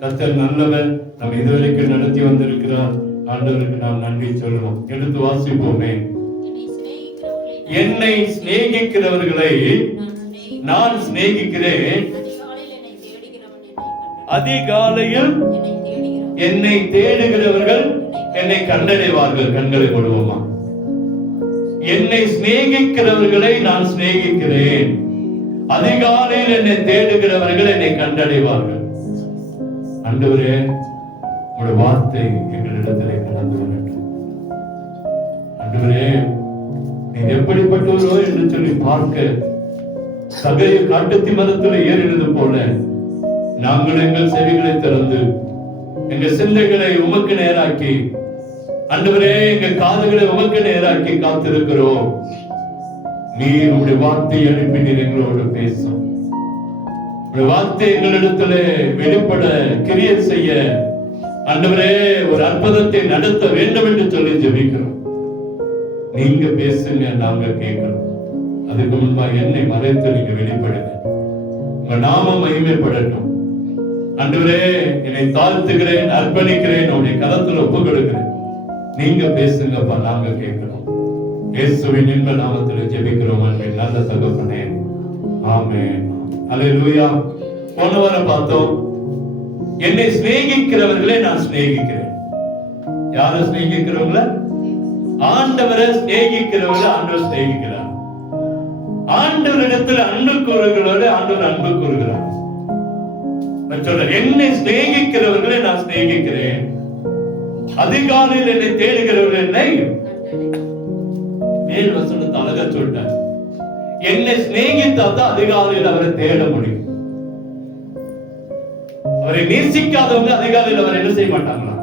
கர்த்தர் நல்லவர், நம்ம இதுவரைக்கும் நடத்தி வந்திருக்கிறார். ஆண்டவருக்கு நாம் நன்றி சொல்லுவோம். எடுத்து வாசிப்போமே. என்னை சிநேகிக்கிறவர்களை நான் சிநேகிக்கிறேன், அதிகாலையில் என்னை தேடுகிறவர்கள் என்னை கண்டடைவார்கள். கண்களை கொடுவோமா? என்னை சிநேகிக்கிறவர்களை நான் சிநேகிக்கிறேன், அதிகாலையில் என்னை தேடுகிறவர்கள் என்னை கண்டடைவார்கள். ஆண்டவரே, உங்களுடைய வார்த்தை எங்களிடத்திலே கடந்து வரட்டும். ஆண்டவரே, நீங்க எப்படிப்பட்டவரோ என்று சொல்லி பார்க்க சகைய காட்டுத்தி மரத்தில் ஏறினது போல நாங்கள் எங்கள் செவிகளை திறந்து எங்க சிந்தைகளை உமக்கு நேராக்கி, ஆண்டவரே, எங்க காதுகளை உமக்கு நேராக்கி காத்திருக்கிறோம். நீர் உங்களுடைய வார்த்தை அனுப்பி நீர் எங்களோடு பேசும். வார்த்தை எங்களிடத்துல வெளிப்பட கிரியை செய்ய, ஆண்டவரே, ஒரு அற்புதத்தை நடத்த வேண்டும் என்று சொல்லி ஜெபிக்கிறோம். நீங்க பேசுங்க, நாங்க கேட்கிறோம். அதுக்கு முன்பாக என்னை மறைத்து நீங்க வெளிப்படுங்க. உங்க நாமம் மகிமைப்படட்டும். ஆண்டவரே, என்னை தாழ்த்துகிறேன், அர்ப்பணிக்கிறேன், உங்களுடைய கரத்துல ஒப்பு கொடுக்கிறேன். நீங்க பேசுங்கப்பா, நாங்க கேட்கிறோம். இயேசுவின் இன்ப நாமத்தில் ஜெபிக்கிறோம் நல்ல தகப்பனே, ஆமென். அல்லேலூயா. போன வாரம் பார்த்தோம், என்னை சிநேகிக்கிறவர்களே நான் சிநேகிக்கிறேன். யாரை சிநேகிக்கிறவங்கள? ஆண்டவரை சிநேகிக்கிறவங்கள ஆண்டவர் சிநேகிக்கிறார். ஆண்டவரிடத்தில் அன்பு கூறுகிறவர்களோடு ஆண்டவர் அன்பு கூறுகிறார். என்னை சிநேகிக்கிறவர்களை நான் சிநேகிக்கிறேன், அதிகாலையில் என்னை தேடுகிறவர்கள் என்னை மேல் வசனத்தை அழகா சொல்லிட்டார். என்னை சிநேகித்தாதான் அதிகாலையில் அவரை தேட முடியும். அவரை நேசிக்காதவங்க அதிகாலையில் அவர் என்ன செய்ய மாட்டாங்களா?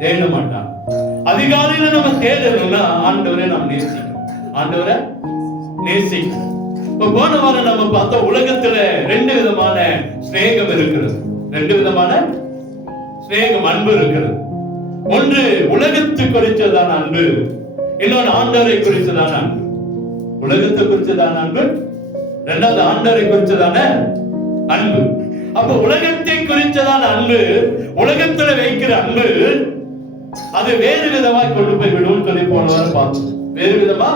தேட மாட்டாங்க. அதிகாலையில நம்ம தேடணும்னா ஆண்டவரை நாம் நேசிக்கணும். ஆண்டவரை நேசிக்கணும். இப்ப போன வாரம் நம்ம பார்த்தோம், உலகத்துல ரெண்டு விதமான சிநேகம் இருக்கிறது. ரெண்டு விதமான சிநேகம், அன்பு இருக்கிறது. ஒன்று உலகத்தை குறிச்சதான அன்பு, இன்னொன்று ஆண்டவரை குறிச்சதான அன்பு. உலகத்தை குறிச்சதான அன்பு, இரண்டாவது ஆண்டவரை குறிச்சதான அன்பு. அப்ப உலகத்தை குறிச்சதான அன்பு, உலகத்துல வைக்கிற அன்பு, அது வேறு விதமாய் கொண்டு போய் விடும் சொல்லி போன வாரம் பார்த்தோம். வேறு விதமா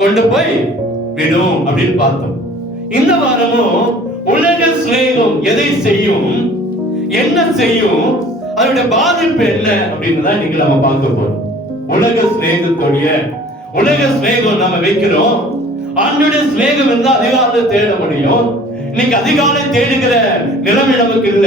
கொண்டு போய் விடும் அப்படின்னு பார்த்தோம். இந்த வாரமும் உலக சிநேகம் எதை செய்யும், என்ன செய்யும், அதனுடைய பாதிப்பு என்ன அப்படின்னு தான் இன்னைக்கு நம்ம பார்க்க போறோம். உலக சிநேகத்துடைய உலக சிநேகம் நம்ம வைக்கிறோம். ஆண்டவருடைய சிநேகம் இருந்தா அதிகாலை தேட முடியும். இன்னைக்கு அதிகாலை தேடுகிற நிலைமை நமக்கு இல்ல.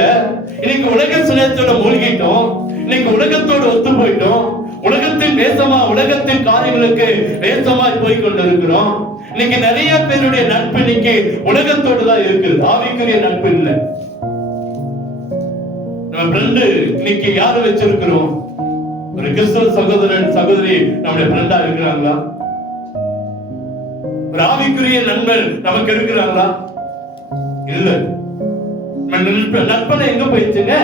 இன்னைக்கு உலக சிநேகத்தோட மூழ்கிட்டோம். இன்னைக்கு உலகத்தோடு ஒத்து போயிட்டோம். உலகத்தின் வேஷமா, உலகத்தின் காரியங்களுக்கு வேஷமாய் போய் கொண்டிருக்கிறோம். இன்னைக்கு நிறைய பேருடைய நட்பு இன்னைக்கு உலகத்தோடு தான் இருக்குது, ஆவிக்குரிய நட்பு இல்லை. நம்ம ஃப்ரெண்டு இன்னைக்கு யாரை வச்சிருக்கிறோம்? ஒரு கிறிஸ்தவ சகோதரன் சகோதரி நம்முடைய ஃப்ரெண்டா இருக்கிறாங்களா? ஒரு ஆவிக்குரிய நண்பர் நமக்கு இருக்கிறாங்களா? இல்ல. நட்பனை எங்க போயிடுச்சுங்க?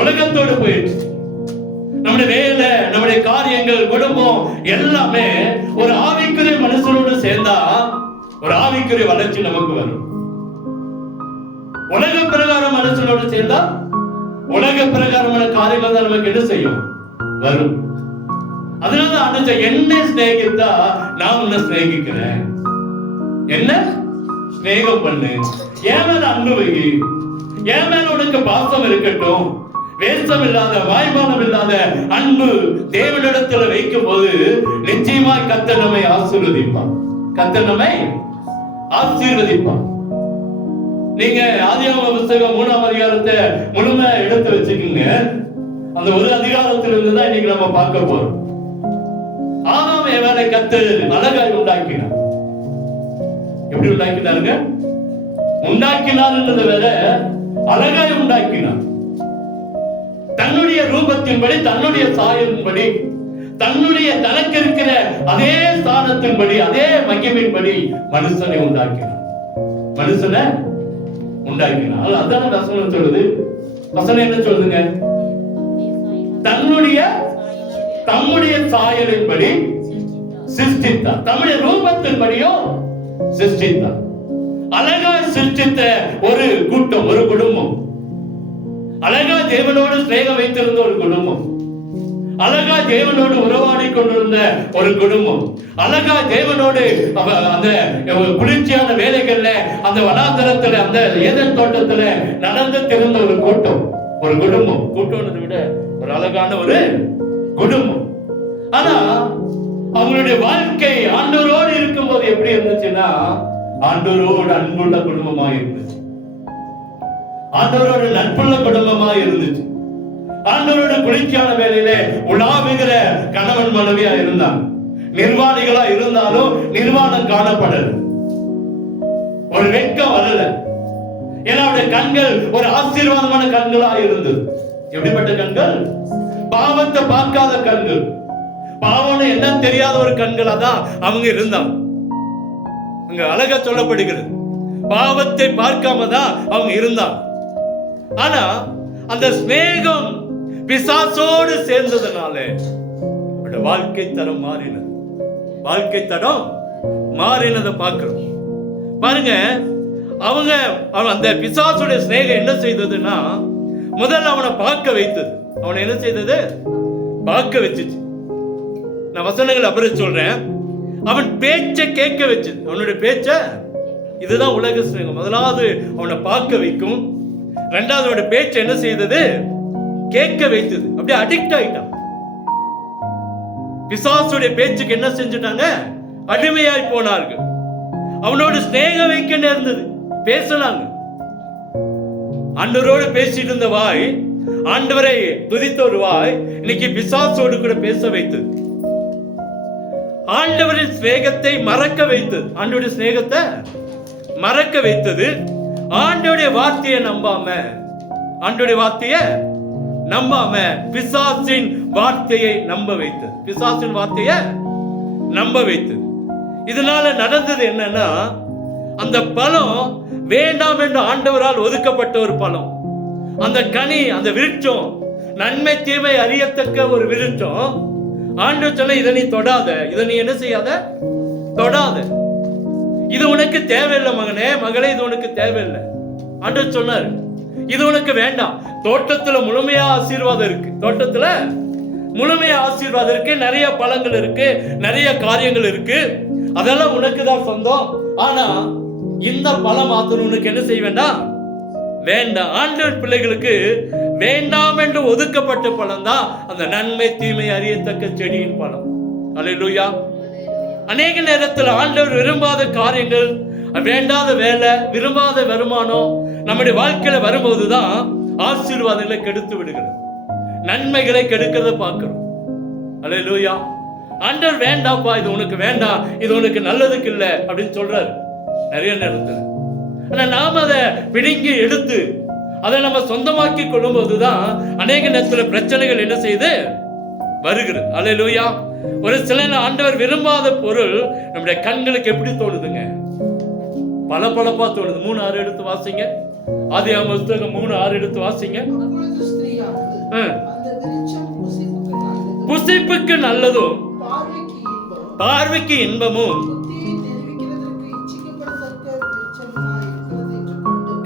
உலகத்தோடு போயிடுச்சு. நம்முடைய வேலை, நம்முடைய காரியங்கள், குடும்பம் எல்லாமே ஒரு ஆவிக்குரிய மனுஷனோடு சேர்ந்தா ஒரு ஆவிக்குரிய வளர்ச்சி நமக்கு வரும். உலக பிரகாரம் மனுஷனோடு சேர்ந்தா உலக பிரகாரமான காரியங்கள் தான் நமக்கு என்ன செய்யும்? வரும். அதனால அனுச்ச என்னை சிநேகித்தா நான் உன்னை சிநேகிக்கிறேன். என்ன சிநேகம் பண்ணு, என் மேல அன்பு வை, என் மேல உனக்கு பாசம் இருக்கட்டும். வேஷம் இல்லாத, வாய்மானம் இல்லாத அன்பு தேவனிடத்துல வைக்கும் போது நிச்சயமாய் கர்த்தர் நம்மை ஆசீர்வதிப்பான். கர்த்தர் நம்மை ஆசீர்வதிப்பான். நீங்க ஆதியாகம புத்தகம் 3ஆம் அதிகாரத்தை முழுமையா எடுத்து வச்சுக்கீங்க. அந்த ஒரு அதிகாரத்திலிருந்து தான் இன்னைக்கு நம்ம பார்க்க போறோம். ஆதாம் ஏவாளை கர்த்தர் அழகாய் உண்டாக்கினார். எப்படி உண்டாக்கினாருங்க? உண்டாக்கினார்ன்றது வேற, அழகாய் உண்டாக்கினார். தன்னுடைய ரூபத்தின்படி, தன்னுடைய சாயலின்படி, தன்னுடைய தனக்கு இருக்கிற அதே ஸ்தானத்தின்படி, அதே மகிமையின்படி மனுஷனை உண்டாக்கினார். மனுஷனை உண்டாக்கினார். அதான வசனம் சொல்லுது. வசனம் என்ன சொல்லுங்க? தம்முடைய சாயலின்படி சிருஷ்டித்தார், தம்முடைய ரூபத்தின்படியும் சிருஷ்டித்தார். அழகா சிருஷ்டித்த ஒரு கூட்டம், ஒரு குடும்பம். அழகா தேவனோடு சிநேகம் வைத்திருந்த ஒரு குடும்பம், அழகா தேவனோடு உறவாடி கொண்டிருந்த ஒரு குடும்பம், அழகா தேவனோடு அந்த குளிர்ச்சியான வேலைகள்ல, அந்த வனாந்தரத்துல, அந்த ஏதேன் தோட்டத்துல நடந்து திறந்த ஒரு கூட்டம், ஒரு குடும்பம். கூட்டம்ன்றதை விட ஒரு அழகான ஒரு குடும்பம். ஆனா அவங்களுடைய வாழ்க்கை ஆண்டவரோடு இருக்கும்போது எப்படி இருந்துச்சுன்னா, ஆண்டவரோடு அன்புள்ள குடும்பமா இருந்துச்சு, ஆண்டவரோடு நட்புள்ள குடும்பமா இருந்துச்சு, ஆண்டவரோட குளிர்ச்சியான வேலையில உலாவுகிற கணவன் மனைவியா இருந்தாங்க. நிர்வாணிகளா இருந்தாலும் நிர்வாணம் காணப்படல, ஒரு வெட்கம் வரல. ஏன்னா அவருடைய கண்கள் ஒரு ஆசீர்வாதமான கண்களா இருந்தது. எப்படிப்பட்ட கண்கள்? பாவத்தை பார்க்காத கண்கள், பாவம் என்ன தெரியாத ஒரு கண்களா தான் அவங்க இருந்தாங்க. அங்க அழகா சொல்லப்படுகிறது, பாவத்தை பார்க்காம தான் அவங்க இருந்தாங்க. ஆனா அந்த ஸ்நேகம் பிசாசோடு சேர்ந்ததுனால வாழ்க்கை தரம் மாறினது, வாழ்க்கை தரம் மாறினதை பார்க்கிறோம். பாருங்க, அவங்க அந்த பிசாசுடைய ஸ்நேகம் என்ன செய்ததுன்னா, முதல்ல அவனை பார்க்க வைத்தது. அவனை என்ன செய்தது? பார்க்க வச்சுச்சு. நான் வசனங்கள் அப்புறம் சொல்றேன். அவன் பேச்சை கேட்க வச்சது. அவனுடைய பேச்ச, இதுதான் உலக ஸ்நேகம். முதலாவது அவனை பார்க்க வைக்கும், இரண்டாவது அவனுடைய பேச்சை என்ன செய்தது? கேட்க வைத்தது. அப்படியே அடிக்ட் ஆயிட்டான். பிசாசுடைய பேச்சுக்கு என்ன செஞ்சுட்டாங்க? அடிமையாய் போனார்கள். அவனோடு ஸ்நேகம் வைக்க நேர்ந்தது, பேசினாங்க. ஆண்டவரோடு பேசிட்டு இருந்த வாய், ஆண்டவரை துதித்த ஒரு வாய், இன்னைக்கு பிசாசோடு கூட பேச வைத்தது. ஆண்டவரின் ஸ்நேகத்தை மறக்க வைத்தது, ஆண்டவருடைய ஸ்நேகத்தை மறக்க வைத்தது. ஆண்டவருடைய வார்த்தையை நம்பாம, ஆண்டவருடைய வார்த்தையை நம்பாம பிசாசின் வார்த்தையை நம்ப வைத்தது, பிசாசின் வார்த்தையை நம்ப வைத்தது. இதனால நடந்தது என்னன்னா, அந்த பழம் வேண்டாம் என்று ஆண்டவரால் ஒதுக்கப்பட்ட ஒரு பழம். அந்த கனி, அந்த விருட்சம், நன்மை தீமை அறியத்தக்க ஒரு விருட்சம். ஆண்டவர் சொல்ல, இதை நீ தொடாத, இதை நீ என்ன செய்யாத, தொடாத, இது உனக்கு தேவையில்லை மகனே, மகளே, இது உனக்கு தேவையில்லை. ஆண்டவர் சொன்னார், இது உனக்கு வேண்டாம். தோட்டத்துல முழுமையா ஆசீர்வாதம் இருக்கு, தோட்டத்துல முழுமையா ஆசீர்வாதம் இருக்கு, நிறைய பழங்கள் இருக்கு, நிறைய காரியங்கள் இருக்கு, அதெல்லாம் உனக்கு தான் சொந்தம். ஆனா இந்த பழம் மாத்திரம் உனக்கு என்ன செய்ய வேண்டாம், வேண்டாம். ஆண்டவர் பிள்ளைகளுக்கு வேண்டாம் என்று ஒதுக்கப்பட்ட பழம் தான் அந்த நன்மை தீமை அறியத்தக்க செடியின் பழம். அல்லேலூயா. அநேக நேரத்தில் ஆண்டவர் விரும்பாத காரியங்கள், வேண்டாத வேலை, விரும்பாத வருமானம் நம்முடைய வாழ்க்கையில வரும்போதுதான் ஆசீர்வாதங்களை கெடுத்து விடுகிறது, நன்மைகளை கெடுக்கிறத பார்க்கிறோம். அல்லேலூயா. ஆண்டவர் வேண்டாப்பா, இது உனக்கு வேண்டாம், இது உனக்கு நல்லதுக்கு இல்லை அப்படின்னு சொல்றாரு நிறைய நேரத்தில். ஆனா நாம அதை பிடுங்கி எடுத்து அதை நம்ம சொந்தமாக்கி கொள்ளும் போதுதான் அநேக நேரத்தில் பிரச்சனைகள் என்ன செய்து வருகிறது. அல்லேலூயா. ஒரு சில ஆண்டவர் விரும்பாத பொருள் நம்முடைய கண்களுக்கு எப்படி தோணுதுங்க? பளபளப்பா தோணுது. 3:6 எடுத்து வாசிங்க. ஆதியாகம புத்தகம் 3:6 எடுத்து வாசிங்க. புசிப்புக்கு நல்லதும் பார்வைக்கு இன்பமும்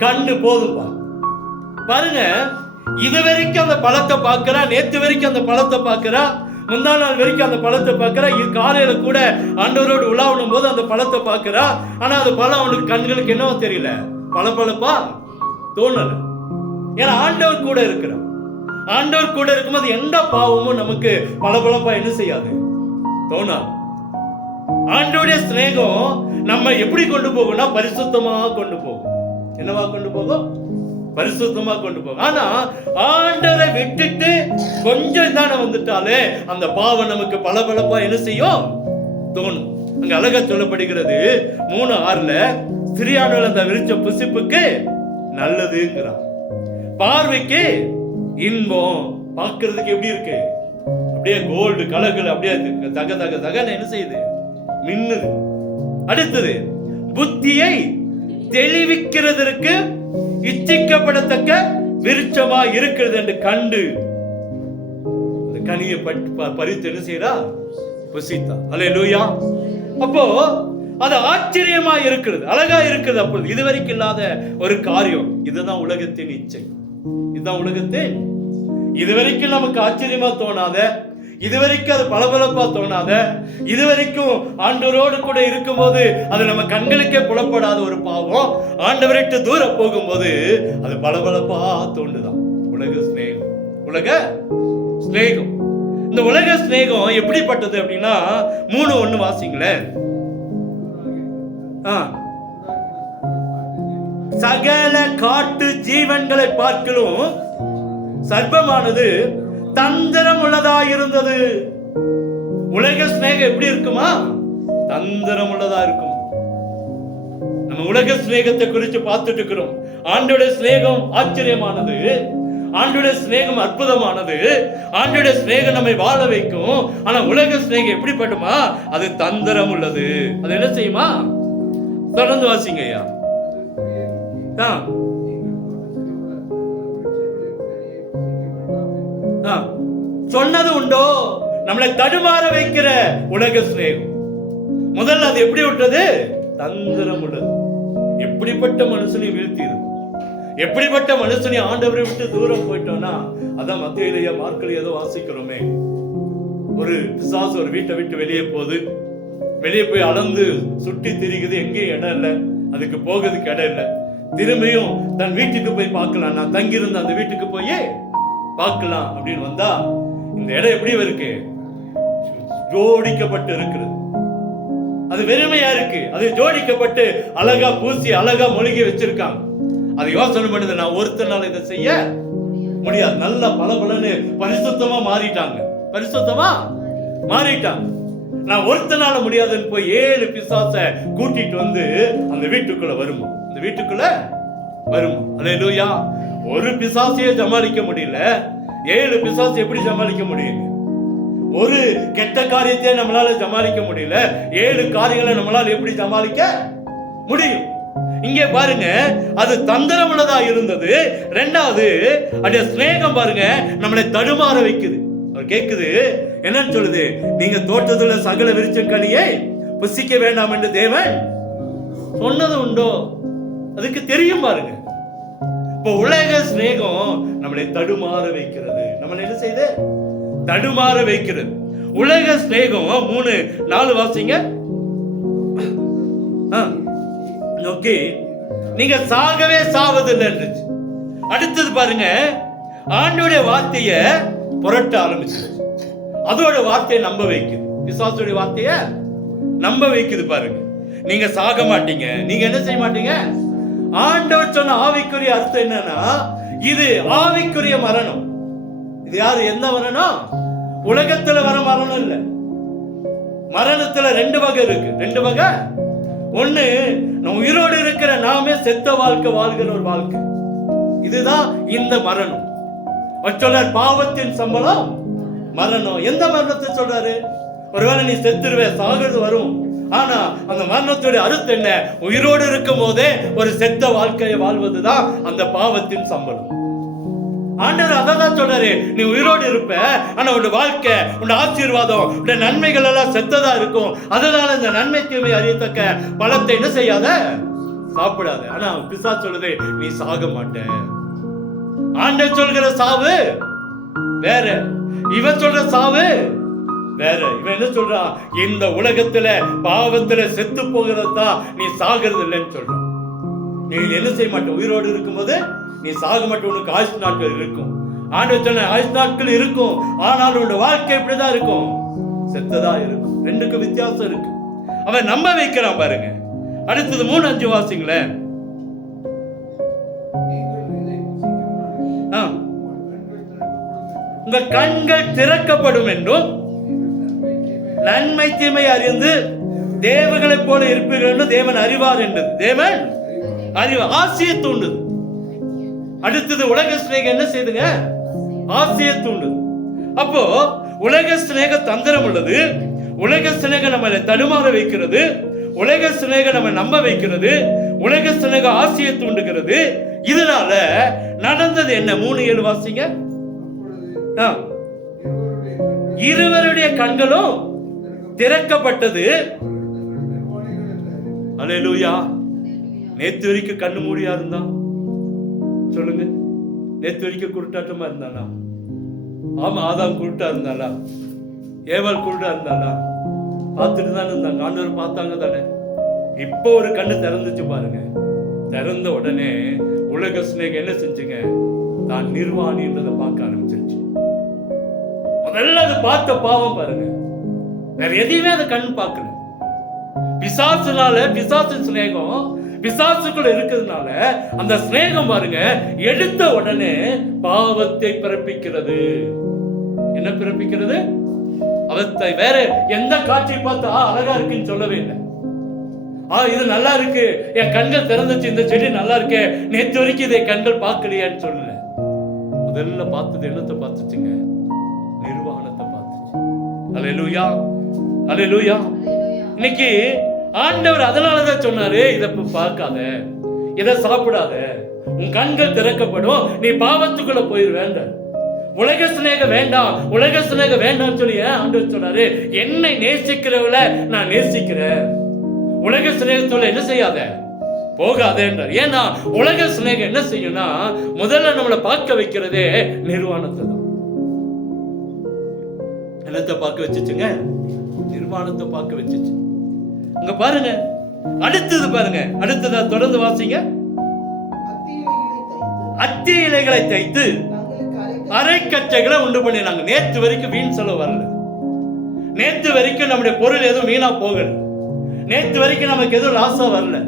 கண்டு போதும்பா. பாருங்க, இது வரைக்கும் அந்த பழத்தை பார்க்கிறா, நேற்று வரைக்கும் அந்த பழத்தை பார்க்கிறா, முந்தா நாள் வரைக்கும் அந்த பழத்தை பார்க்கிறா, காலையில கூட ஆண்டவரோடு உலாவணும் போது அந்த பழத்தை பார்க்கிறா. ஆனா அந்த பழம் அவனுக்கு கண்களுக்கு என்னவோ தெரியல, பளபளப்பா தோணல. ஏன்னா ஆண்டவர் கூட இருக்கிறார். ஆண்டவர் கூட இருக்கும்போது எந்த பாவமும் நமக்கு பளபளப்பா என்ன செய்யாது, தோணாது. ஆண்டவருடைய ஸ்நேகம் நம்ம எப்படி கொண்டு போகும்னா பரிசுத்தமா கொண்டு போகும். என்னவா கொண்டு போகும்? பரிசுத்தமா கொண்டு போகும். ஆனா ஆண்டவரை விட்டுட்டு கொஞ்சம் தானே வந்துட்டாலே அந்த பாவம் நமக்கு பளபளப்பா என்ன செய்யும், தோணும். அங்க அழகா சொல்லப்படுகிறது 3:6 சிறியானவள் அந்த விருட்ச புசிப்புக்கு நல்லதுங்கிறான், பார்வைக்கு இன்பம். பார்க்கிறதுக்கு எப்படி இருக்கு? அப்படியே கோல்டு கலர்கள் அப்படியே தக தக தகன்னு என்ன செய்யுது, மின்னுது. அடுத்தது புத்தியை தெளிவிக்கிறதற்கு இச்சிக்கப்படத்தக்க விருட்சமா இருக்கிறது என்று கண்டு அந்த கனியை பறித்து என்ன செய்யறா, புசித்தா. அல்லேலூயா. அப்போ அது ஆச்சரியமா இருக்கிறது, அழகா இருக்கிறது. அப்பொழுது இதுவரைக்கும் இல்லாத ஒரு காரியம். இதுதான் உலகத்தின் இச்சை. இதுதான் உலகத்தின். இதுவரைக்கும் நமக்கு ஆச்சரியமா தோணாத, இதுவரைக்கும் அது பளபளப்பா தோணாத, இதுவரைக்கும் ஆண்டவரோடு கூட இருக்கும்போது அது நம்ம கண்களுக்கே புலப்படாத ஒரு பாவம் ஆண்டவர்கிட்ட தூரம் போகும்போது அது பளபளப்பா தோன்றுதான். உலக ஸ்நேகம், உலக ஸ்நேகம். இந்த உலக ஸ்நேகம் எப்படிப்பட்டது அப்படின்னா 3:1 வாசிங்களேன். சகல காட்டு ஜீவன்களை பார்க்கலும் சர்ப்பமானது தந்திரம் உள்ளதாயிருந்தது. உலக ஸ்நேகம் எப்படி இருக்குமா? தந்திரம் உள்ளதா இருக்கும். நம்ம உலக ஸ்நேகத்தை குறித்து பார்த்துட்டு இருக்கிறோம். ஆண்டவருடைய ஸ்நேகம் ஆச்சரியமானது, ஆண்டவருடைய ஸ்நேகம் அற்புதமானது, ஆண்டவருடைய ஸ்நேகம் நம்மை வாழ வைக்கும். ஆனா உலக ஸ்நேகம் எப்படிப்பட்டுமா? அது தந்திரம் உள்ளது. அது என்ன செய்யுமா? தொடர்ந்து வாசிங்க ஐயா. சொன்னது உண்டோ? நம்மளை தடுமாற வைக்கிற உலக ஸ்நேகம். முதல்ல அது எப்படி விட்டது? தந்திரம் உள்ளது. எப்படிப்பட்ட மனுஷனை வீழ்த்தியது, எப்படிப்பட்ட மனுஷனை ஆண்டவரை விட்டு தூரம் போயிட்டோம்னா, அதான் மத்தேயுல மார்க்ல ஏதோ வாசிக்கிறோமே, ஒரு பிசாசு ஒரு வீட்டை விட்டு வெளியே போகுது, வெளியே போய் அளந்து சுட்டி திரிக்குது, எங்கேயும் இடம் இல்லை, அதுக்கு போகிறதுக்கு இடம் இல்லை. திரும்பியும் தன் வீட்டுக்கு போய் பார்க்கலாம், நான் தங்கியிருந்த அந்த வீட்டுக்கு போய் பார்க்கலாம் அப்படின்னு வந்தா, இந்த இடம் எப்படி இருக்கு? ஜோடிக்கப்பட்டு இருக்கிறது. அது வெறுமையா இருக்கு. அது ஜோடிக்கப்பட்டு அழகா பூசி அழகா மொழிகை வச்சிருக்காங்க. அது யோசனை பண்ணுது, நான் ஒருத்தனால இதை செய்ய முடியாது. நல்ல பலபலன்னு பரிசுத்தமா மாறிட்டாங்க, பரிசுத்தமா மாறிட்டாங்க. நான் ஒருத்தனால முடியாதுன்னு போய் 7 பிசாச கூட்டிட்டு வந்து அந்த வீட்டுக்குள்ள வருமா, அந்த வீட்டுக்குள்ள வருமா. அல்லேலூயா. ஒரு பிசாசையே சமாளிக்க முடியல, 7 பிசாசு எப்படி சமாளிக்க முடியும்? ஒரு கெட்ட காரியத்தை நம்மளால சமாளிக்க முடியல, 7 காரியங்களை நம்மளால எப்படி சமாளிக்க முடியும்? இங்கே பாருங்க, அது தந்திரம் உள்ளதா இருந்தது. ரெண்டாவது, அது ஸ்நேகம் பாருங்க, நம்மளை தடுமாற வைக்குது. அவர் கேக்குது, என்னன்னு சொல்லுது? நீங்க தோட்டத்துல சகல விருட்சக்கனியை புசிக்க வேண்டாம் என்று தேவன் சொன்னது உண்டோ? அதுக்கு தெரியும் பாருங்க. இப்போ உலக ஸ்நேகம் நம்மளை தடுமாற வைக்கிறது. நம்மளை என்ன செய்து தடுமாற வைக்கிறது. உலக ஸ்நேகம் 3:4 வாசிங்க. ஓகே, நீங்க சாகவே சாவதில்லை. அடுத்தது பாருங்க, ஆண்டவருடைய வார்த்தைய புரட்ட ஆரம்பிச்சு, அதோட வார்த்தையை நம்ப வைக்குது. பிசாசுடைய வார்த்தைய நம்ப வைக்குது பாருங்க. நீங்க சாக மாட்டீங்க, நீங்க என்ன செய்ய மாட்டீங்க. ஆண்டவர் சொன்ன ஆவிக்குரிய அர்த்தம் என்னன்னா, இது ஆவிக்குரிய மரணம். இது யாரு? எந்த மரணம்? உலகத்துல வர மரணம் இல்ல. மரணத்துல 2 வகை இருக்கு. 2 வகை. ஒண்ணு, நம்ம உயிரோடு இருக்கிற நாமே செத்த வாழ்க்கை வாழ்கிற ஒரு வாழ்க்கை, இதுதான் இந்த மரணம். சொல்றார் பாவத்தின் சம்பளம் மரணம். எந்த மரணத்தை சொல்றாரு? ஒருவேளை நீ செத்துருவே, சாகிறது வரும். ஆனா அந்த மரணத்துடைய அர்த்தம் என்ன? உயிரோடு இருக்கும் போதே ஒரு செத்த வாழ்க்கையை வாழ்வதுதான் அந்த பாவத்தின் சம்பளம். ஆண்டவர் அதான் சொல்றாரு, நீ உயிரோடு இருப்ப, ஆனா உன் வாழ்க்கை, உன் ஆசீர்வாதம், உன் நன்மைகள் எல்லாம் செத்ததா இருக்கும். அதனால இந்த நன்மை தீமை அறியத்தக்க பழத்தை என்ன செய்யாத, சாப்பிடாத. ஆனா பிசாசு சொல்லுது, நீ சாக மாட்ட. ஆண்டவர் சொல்கிற சாவு வேற, இவன் சொல்ற சாவு வேற. இவன் என்ன சொல்றான்? இந்த உலகத்துல பாவத்துல செத்து போகிறதா, நீ சாகிறது இல்லைன்னு சொல்றான். நீ என்ன செய்ய மாட்ட, உயிரோடு இருக்கும்போது நீ சாக மாட்ட, உனக்கு ஆயுசு நாட்கள் இருக்கும். ஆண்டவர் சொன்ன ஆயுசு நாட்கள் இருக்கும், ஆனால் உன் வாழ்க்கை இப்படிதான் இருக்கும், செத்ததா இருக்கும். 2க்கும் வித்தியாசம் இருக்கு. அவன் நம்ப வைக்கிறான் பாருங்க. அடுத்தது 3:5 வாசிங்களேன். உங்க கண்கள் திறக்கப்படும் என்றும் நன்மை தீமை அறிந்து தேவர்களைப் போல இருப்பீர்கள் என்று தேவன் அறிவார் என்றது. தேவன் அறிவார், ஆசையை தூண்டுது. அடுத்தது உலக ஸ்நேகம் என்ன செய்துங்க? ஆசையை தூண்டுது. அப்போ உலக ஸ்நேக தந்திரம் உள்ளது. உலக ஸ்நேகம் நம்மளை தடுமாற வைக்கிறது. உலக ஸ்நேகம் நம்ம நம்ப வைக்கிறது. உலக ஸ்நேகம் ஆசையை தூண்டுகிறது. இதனால நடந்தது என்ன? 3:7 வாசிங்க. இருவருடைய கண்களும் திறக்கப்பட்டது. அல்லேலூயா. நேத்து வரைக்கும் கண்ணு மூடியா இருந்தா சொல்லுங்க, நேற்று வரைக்கும் குருட்டாட்டமா இருந்தானா? ஆமா, ஆதாம் குருட்டா இருந்தாளா? ஏவாள் குருட்டா இருந்தாளா? பார்த்துட்டு தானே இருந்தாங்க. ஆண்டவர் பார்த்தாங்க தானே. இப்போ ஒரு கண்ணு திறந்துச்சு பாருங்க. திறந்த உடனே உலக சிநேகம் என்ன செஞ்சுங்க? தான் நிர்வாணின்றதை பார்க்க ஆரம்பிச்சிருச்சு. முதல்ல அது பார்த்த பாவம் பாருங்க, வேற எதையுமே அதை கண் பார்க்கல. பிசாசுனால, பிசாசு சிநேகம் பிசாசுக்குள்ள இருக்கிறதுனால அந்த சிநேகம் பாருங்க எடுத்த உடனே பாவத்தை பிறப்பிக்கிறது. என்ன பிறப்பிக்கிறது? அவத்தை வேற எந்த காட்சியை பார்த்தா அழகா இருக்குன்னு சொல்லவே இல்லை. இது நல்லா இருக்கு, என் கண்கள் திறந்துச்சு, இந்த செடி நல்லா இருக்கு, நேற்று வரைக்கும் இதை கண்கள் பார்க்கலையான்னு சொல்லல. முதல்ல பார்த்தது என்னத்தை பார்த்துச்சுங்க? நிர்வாணத்தை பார்த்துச்சு. அல்லேலூயா, அல்லேலூயா. இன்னைக்கு ஆண்டவர் அதனாலதான் சொன்னாரு, இதை பார்க்காத, இதை சாப்பிடாத, உன் கண்கள் திறக்கப்படும், நீ பாவத்துக்குள்ள போயிருவேண்ட. உலக சிநேகம் வேண்டாம், உலக சிநேகம் வேண்டாம் சொல்லி ஆண்டவர் சொன்னாரு. என்னை நேசிக்கிறவளை நான் நேசிக்கிறேன், உலக சிநேகத்தோட என்ன செய்யாத, போகாத என்றார். ஏன்னா உலக சிநேகம் என்ன செய்யும்னா முதல்ல நம்மளை பார்க்க வைக்கிறதே நிர்வாணத்தை தான். என்னத்தை பார்க்க வச்சுச்சுங்க? நிர்வாணத்தை பார்க்க வச்சுச்சு. அங்க பாருங்க, அடுத்தது பாருங்க, அடுத்ததா தொடர்ந்து வாசிங்க. அத்தி இலைகளை தைத்து அரைக்கச்சைகளை உண்டு பண்ணினாங்க. நேற்று வரைக்கும் வீண் செலவு வரல, நேற்று வரைக்கும் நம்முடைய பொருள் எதுவும் வீணா போகல, நேற்று வரைக்கும் நமக்கு எதுவும் லாஸா வரல.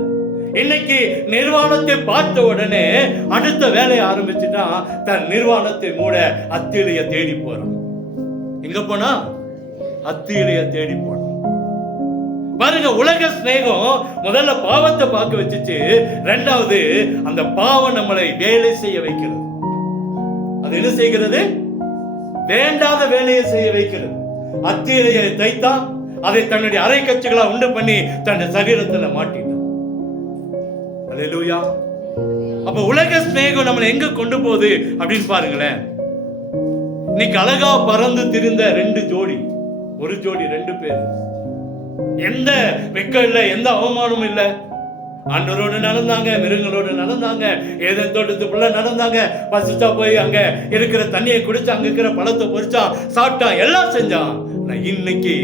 இன்னைக்கு நிர்வாணத்தை பார்த்த உடனே அடுத்த வேலையை ஆரம்பிச்சுட்டா தன் நிர்வாணத்தை மூட அத்தியிலைய தேடி போறோம். எங்க போனா? அத்தியிலைய தேடி போறோம். பாருங்க, உலக சிநேகம் முதல்ல பாவத்தை பார்க்க வச்சுச்சு, இரண்டாவது அந்த பாவம் நம்மளை வேலை செய்ய வைக்கிறது. அது என்ன செய்கிறது? வேண்டாத வேலையை செய்ய வைக்கிறது. அத்தியிலையை தைத்தான், அதை தன்னுடைய அரை கட்சிகளா உண்டு பண்ணி தன்னுடைய சரீரத்துல மாட்டிட்டான். அல்லேலூயா. அப்ப உலக சிநேகம் நம்மளை எங்க கொண்டு போகுது அப்படின்னு பாருங்களேன். இன்னைக்கு அழகா பறந்து திரிந்த ரெண்டு ஜோடி, ஒரு ஜோடி ரெண்டு பேர், எந்த வெக்கம் இல்ல, எந்த அவமானமும் இல்ல, ஆண்டவரோடு நடந்தாங்க, மிருகங்களோடு நடந்தாங்க, ஏதேன் தோட்டத்துக்குள்ள நடந்தாங்க, பசிச்சா போய் அங்க இருக்கிற தண்ணியை குடிச்சா, அங்க இருக்கிற பழத்தை பொறிச்சா, சாப்பிட்டா, எல்லாம் செஞ்சான். இன்னைக்கு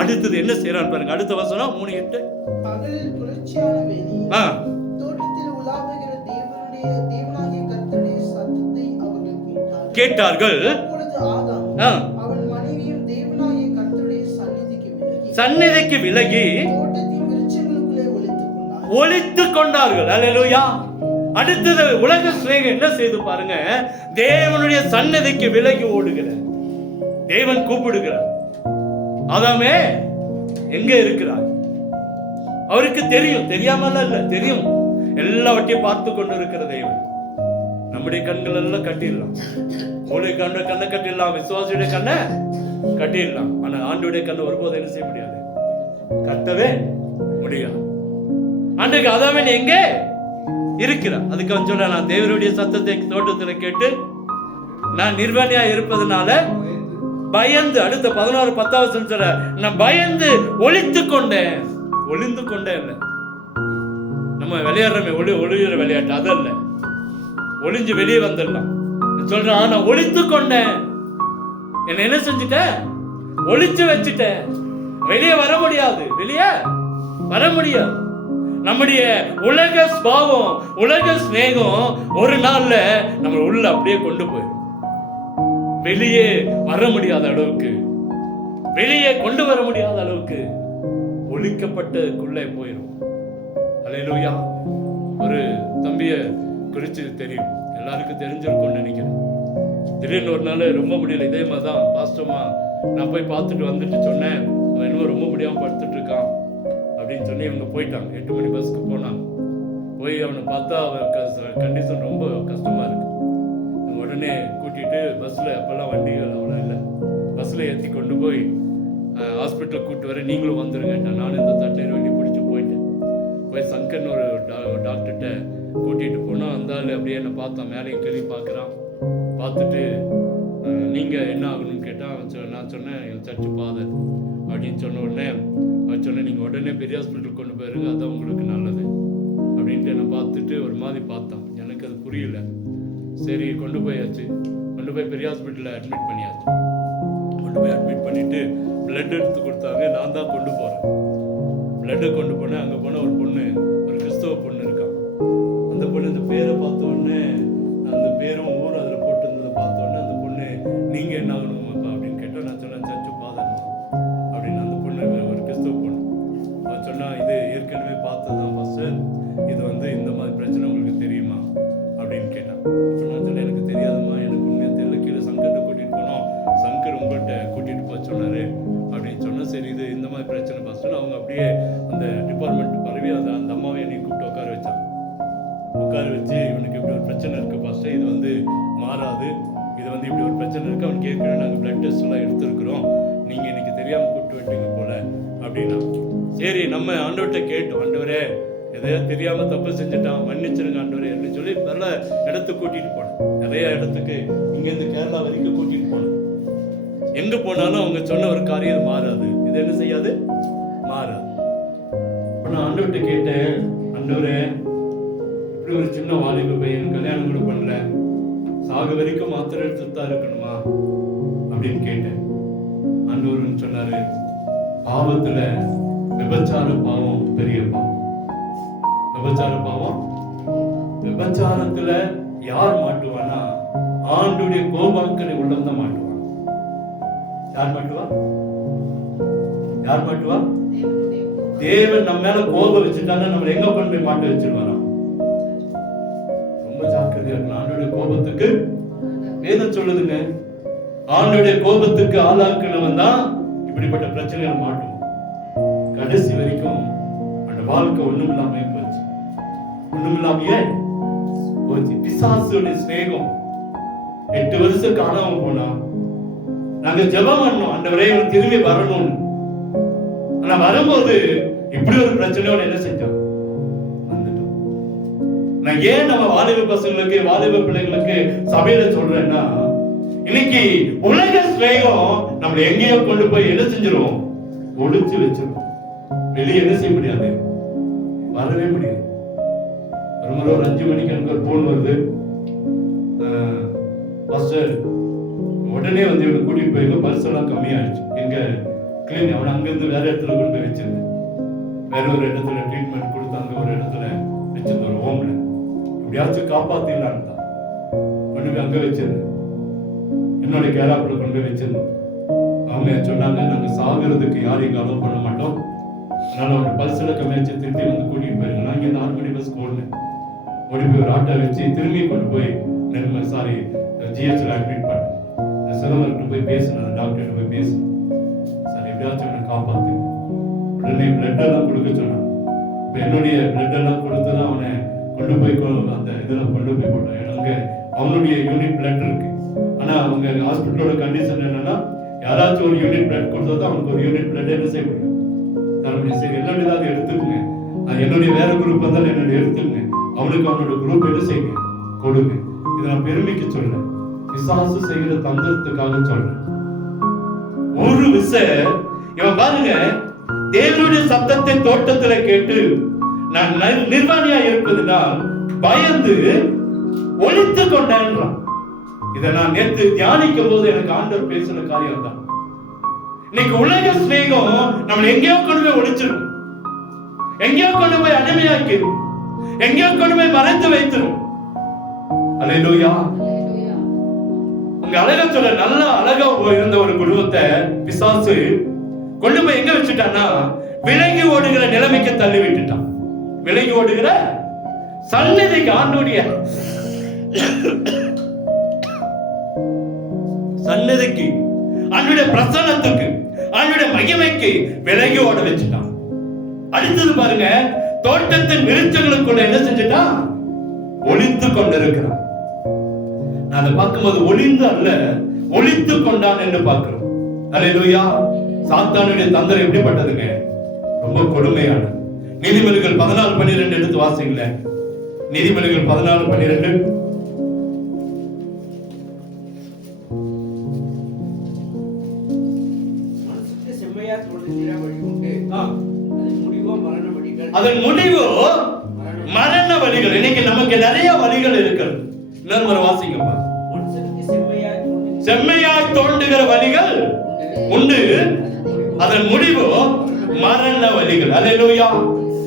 அடுத்தது என்ன செய்யறான் பாருங்க. அடுத்த வசனம் 3:8. பகலில் குளிர்ச்சியான வேளையில் தோட்டத்தில் உலாவுகிற தேவனாகிய கர்த்தருடைய சத்தத்தை அவர்கள் கேட்டார்கள். அப்பொழுது ஆதாம் அவன் மனைவியும் தேவனாகிய கர்த்தருடைய சந்நிதிக்கு விலகி தோட்டத்தின் விருட்சங்களுக்குள்ளே ஒளித்துக் கொண்டார்கள். அல்லேலூயா. அடுத்தது உலக சிநேகம் என்ன செய்து பாருங்க, தேவனுடைய சந்நிதிக்கு விலகி ஓடுகிற. தேவன் கூப்பிடுகிறார், ஆதாமே எங்க இருக்கிறார்? அவருக்கு தெரியும், தெரியாமல இல்ல, தெரியும். எல்லாவற்றையும் பார்த்து கொண்டு இருக்கிற தேவன். நம்முடைய கண்கள் எல்லாம் கட்டிடலாம், உங்களுடைய கண்ணை கட்டிடலாம், விசுவாசியுடைய கண்ணை கட்டிடலாம். ஆனா ஆண்டுடைய கண்ணை ஒருபோது என்ன செய்ய முடியாது, கட்டவே முடியாது. ஆண்டுக்கு ஆதாமே எங்க இருக்கிறார்? அதுக்கு அவன் சொல்ற, நான் தேவனுடைய சத்தத்தை தோட்டத்துல கேட்டு நான் நிர்வாணியா இருப்பதனால பயந்து, அடுத்த 11:10 சொல்ற, நான் பயந்து ஒளிந்து கொண்டேன். ஒளிந்து கொண்டேன் இல்ல, நம்ம விளையாடுறமே ஒளியுற விளையாட்டு அதல்ல, ஒளிஞ்சு வெளியே வந்துடலாம் சொல்றான். நான் ஒளித்து கொண்டேன், என்ன செஞ்சுட்டேன்? ஒளிச்சு வச்சுட்டேன். வெளியே வர முடியாது, வெளியே வர முடியாது. நம்முடைய உலக ஸ்பாவம், உலக சிநேகம் ஒரு நாள்ல நம்ம உள்ள அப்படியே கொண்டு போய் வெளியே வர முடியாத அளவுக்கு, வெளியே கொண்டு வர முடியாத அளவுக்கு ஒழிக்கப்பட்டதுக்குள்ளே போயிடும். அல்லேலூயா. ஒரு தம்பிய குறிச்சு தெரியும், எல்லாருக்கும் தெரிஞ்சிருக்கும்னு நினைக்கிறேன். திடீர்னு ஒரு நாள் ரொம்ப முடியல, இதே மாதிரிதான் பாஸ்டமா நான் போய் பார்த்துட்டு வந்துட்டு சொன்னேன், அவன் இன்னும் ரொம்ப முடியாம படுத்துட்டு இருக்கான் அப்படின்னு சொல்லி இவங்க போயிட்டாங்க. 8 மணி பஸ்க்கு போனாங்க. போய் அவனை பார்த்தா அவன் கண்டிஷன் ரொம்ப கஷ்டமா இருக்கு. உடனே கூட்டிட்டு பஸ்ல, அப்பெல்லாம் வண்டிகள் அவ்வளோ இல்லை, பஸ்ல ஏற்றி கொண்டு போய் ஹாஸ்பிட்டல் கூப்பிட்டு வர, நீங்களும் வந்துருங்க. நான் இந்த தட்டை வண்டி பிடிச்சி போயிட்டேன். போய் சங்கன் ஒரு டாக்டர்கிட்ட கூட்டிட்டு போனோம். அந்த ஆள் அப்படியே என்னை பார்த்தான், மேலேயும் கேள்வி பார்க்குறான். பார்த்துட்டு நீங்க என்ன ஆகணும்னு கேட்டான். நான் சொன்னேன், என் சர்ச்சு ஃபாதர் அப்படின்னு சொன்ன உடனே அவன் சொன்னேன், நீங்க உடனே பெரிய ஹாஸ்பிட்டல் கொண்டு போயிருங்க, அதான் உங்களுக்கு நல்லது அப்படின்ட்டு என்னை பார்த்துட்டு ஒரு மாதிரி பார்த்தான். எனக்கு அது புரியல. சரி கொண்டு போயாச்சு, கொண்டு போய் பெரிய ஹாஸ்பிட்டலில் அட்மிட் பண்ணியாச்சு. கொண்டு போய் அட்மிட் பண்ணிட்டு பிளட் எடுத்து கொடுத்தாங்க. நான் தான் கொண்டு போகிறேன். பிளட்டை கொண்டு போனேன். அங்கே போன ஒரு பொண்ணு, ஒரு கிறிஸ்தவ பொண்ணு இருக்கான். அந்த பொண்ணு இந்த பேரை பார்த்த உடனே, அந்த பேரும் ஊர் அதில் போட்டிருந்ததை பார்த்த உடனே அந்த பொண்ணு, நீங்கள் என்ன ஆகணுமாப்பா அப்படின்னு கேட்டோம். நான் சொன்னேன் சர்ச்சு ஃபாதர் அப்படின்னு. அந்த பொண்ணு ஒரு கிறிஸ்தவ பொண்ணு. அவன் சொன்னா, இது ஏற்கனவே பார்த்ததுதான் பாஸ்டர், இது வந்து இந்த மாதிரி பிரச்சனை உங்களுக்கு தெரியுமா அப்படின்னு கேட்டான். அப்போ நான் சொன்னேன், எனக்கு தெரியாதுமா, எனக்கு உண்மையாக தெரியல. கீழே சங்கர்கிட்ட கூட்டிகிட்டு போனோம், சங்கர் உங்கள்கிட்ட கூட்டிகிட்டு போக சொன்னார் அப்படின்னு சொன்னால், சரி இது இந்த மாதிரி பிரச்சனை பாஸ்டர். அவங்க அப்படியே அந்த டிபார்ட்மெண்ட் பரவி அந்த அம்மாவை என்னையும் கூப்பிட்டு உட்கார வச்சான். உட்கார வச்சு, இவனுக்கு இப்படி ஒரு பிரச்சனை இருக்குது பாஸ்டர், இது வந்து மாறாது, இது வந்து இப்படி ஒரு பிரச்சனை இருக்குது, அவனுக்கு ஏற்கனவே நாங்கள் பிளட் டெஸ்ட் எல்லாம் எடுத்துருக்குறோம், நீங்கள் இன்னைக்கு தெரியாமல் கூப்பிட்டு விட்டீங்க போல அப்படின்னா. சரி நம்ம ஆண்டவர்கிட்ட கேட்டோம், ஆண்டவரே எதையாவது தெரியாமல் தப்பு செஞ்சுட்டான், மன்னிச்சிருங்க ஆண்டவரே அப்படின்னு சொல்லி நல்ல இடத்துக்கு கூட்டிகிட்டு போனேன். நிறைய இடத்துக்கு இங்கேருந்து கேரளா வரைக்கும் கூட்டிகிட்டு போனேன். எங்கே போனாலும் அவங்க சொன்ன ஒரு காரியம் இது மாறாது, இது என்ன செய்யாது, மாறாது. இப்போ நான் ஆண்டவர்கிட்ட கேட்டேன், ஆண்டவரே இப்படி ஒரு சின்ன வாலிப பையன் கல்யாணம் கூட பண்ணல, சாக வரைக்கும் மாத்திரை எடுத்துட்டு தான் இருக்கணுமா அப்படின்னு கேட்டேன். ஆண்டவர் சொன்னாரு, பாவத்துல விபச்சார பாவம் பெரிய பாவம். விபச்சார பாவம், விபச்சாரத்துல யார் மாட்டுவானா, ஆண்டுடைய கோபாக்கனை உள்ளவங்க மாட்டுவான். யார் மாட்டுவா, யார் மாட்டுவா? தேவன் நம்ம மேல கோபம் வச்சுட்டாங்க, நம்ம எங்க கொண்டு போய் மாட்ட வச்சிருவாராம். ரொம்ப ஜாக்கிரதையா இருக்கணும். ஆண்டுடைய கோபத்துக்கு வேதம் சொல்லுதுங்க, ஆண்டுடைய கோபத்துக்கு ஆளாக்குனவன் தான் இப்படிப்பட்ட பிரச்சனைகளை மாட்டுவோம். கடைசி வரைக்கும் அந்த வாழ்க்கை ஒண்ணுமில்லாம போச்சு, ஒண்ணுமில்லாமையே போச்சு. பிசாசுடைய சிநேகம் 8 வருஷம் காணாம போனா, நாங்க ஜெபம் பண்ணோம், ஆண்டவரே இவன் திரும்பி வரணும்னு. ஆனா வரும்போது இப்படி ஒரு பிரச்சனையோட என்ன செஞ்சோம், வந்துட்டோம். நான் ஏன் நம்ம வாலிப பசங்களுக்கு, வாலிப பிள்ளைங்களுக்கு சபையில சொல்றேன்னா, இன்னைக்கு உலக சிநேகம் நம்மளை எங்கேயோ கொண்டு போய் என்ன செஞ்சிரும், ஒளிச்சு வச்சிரும். வெளியே என்ன செய்ய முடியாது, வரவே முடியாது. ஒரு முறை ஒரு 5 மணிக்கு எனக்கு ஒரு போன் வருது, பாஸ்டர் உடனே வந்து இவனை கூட்டிட்டு போய் பர்ஸ் எல்லாம் கம்மியாயிடுச்சு, எங்க கிளீன், அவனை அங்கிருந்து வேற இடத்துல கொண்டு போய் வச்சிருந்தேன். வேற ஒரு இடத்துல ட்ரீட்மெண்ட் கொடுத்து அங்க ஒரு இடத்துல வச்சிருந்த ஒரு ஹோம்ல, எப்படியாச்சும் காப்பாத்திடலான்னு தான் கொண்டு போய் அங்க வச்சிருந்தேன். என்னோட கேராப்புல கொண்டு போய் வச்சிருந்தோம். அவங்க சொன்னாங்க, நாங்க சாகுறதுக்கு யாரும் இங்க அலோவ் பண்ண மாட்டோம், அதனால அவங்க பல்ஸ்ல கம்மியாச்சு திருப்பி வந்து கூட்டிட்டு போயிருங்க. நான் இங்க 6 மணி பஸ் ஓடுனேன். ஓடி போய் ஒரு ஆட்டோ வச்சு திரும்பி கொண்டு போய் ஜிஹெச்ல அட்மிட் பண்ணேன். சிலவர்கிட்ட போய் பேசினேன், டாக்டர்கிட்ட போய் பேசினேன், சார் எப்படியாச்சும் என்னை காப்பாத்து. உடனே பிளட் எல்லாம் கொடுக்க சொன்னான். இப்போ என்னுடைய பிளட் எல்லாம் கொடுத்து தான் அவனை கொண்டு போய் அந்த இதெல்லாம் கொண்டு போய் போட்டான். அங்கே அவனுடைய யூனிட் பிளட் இருக்கு. ஆனா அவங்க ஹாஸ்பிட்டலோட கண்டிஷன் என்னன்னா, யாராச்சும் ஒரு யூனிட் பிளட் கொடுத்தா தான் அவனுக்கு ஒரு யூனிட் பிளட் என்ன செய்ய முடியும், தர முடியும். சரி என்னுடைய அதை எடுத்துக்குங்க, அது என்னுடைய வேற குரூப் வந்தாலும் என்னுடைய எடுத்துக்குங்க, அவனுக்கு அவனோட குரூப் என்ன செய்யுங்க, கொடுங்க. இதை நான் பெருமைக்கு சொல்றேன், பிசாசு செய்கிற தந்திரத்துக்காக சொல்றேன். ஒரு விஷயம் இவன் பாருங்க, தேவனுடைய சத்தத்தை தோட்டத்துல கேட்டு நான் நிர்வாணியா இருப்பதுனால் பயந்து ஒளித்து கொண்டேன்றான். இதை நான் நேற்று தியானிக்கும் போது எனக்கு ஆண்டவர் பேசின காரியம் தான். இன்னைக்கு உலக சிநேகம் நம்மளை எங்கேயோ கொண்டு போய் ஒளிச்சிடும், எங்கேயோ கொண்டு போய் அடிமையாக்கிடும், எங்கேயோ கொண்டு போய் மறைத்து வைத்திடும். அல்லேலூயா. அங்க அழகா சொல்ல, நல்ல அழகா இருந்த ஒரு குடும்பத்தை பிசாசு கொண்டு போய் எங்க வச்சுட்டான்னா, விலகி ஓடுகிற நிலைமைக்கு தள்ளி விட்டுட்டான். விலகி ஓடுகிற சந்நிதிக்கு, ஆண்டுடைய சந்நிதிக்கு, ஆண்டுடைய பிரசன்னத்துக்கு, ஆண்டுடைய மகிமைக்கு விலகி ஓட வச்சுட்டான். அடுத்தது பாருங்க, தோட்டத்தின் விருட்சங்களுக்குள்ள என்ன செஞ்சுட்டான், ஒளித்து கொண்டிருக்கிறான். நான் அதை பார்க்கும்போது ஒளிந்து அல்ல, ஒளித்து கொண்டான் என்று பார்க்கிறோம். அல்லேலூயா. சாத்தானுடைய தந்திரம் எப்படிப்பட்டதுங்க, ரொம்ப கொடுமையானது. நீதிமொழிகள் 14:12 எடுத்து வாசிங்கள. நீதிமொழிகள் 14:12. அதன் முடிவு மரண வழிகள். இன்னைக்கு நமக்கு நிறைய வழிகள் இருக்கிறது. இன்னொரு முறை வாசிங்கம்மா. செம்மையாய் தோன்றுகிற வழிகள் உண்டு, அதன் முடிவு மரண வழிகள். அல்லேலூயா.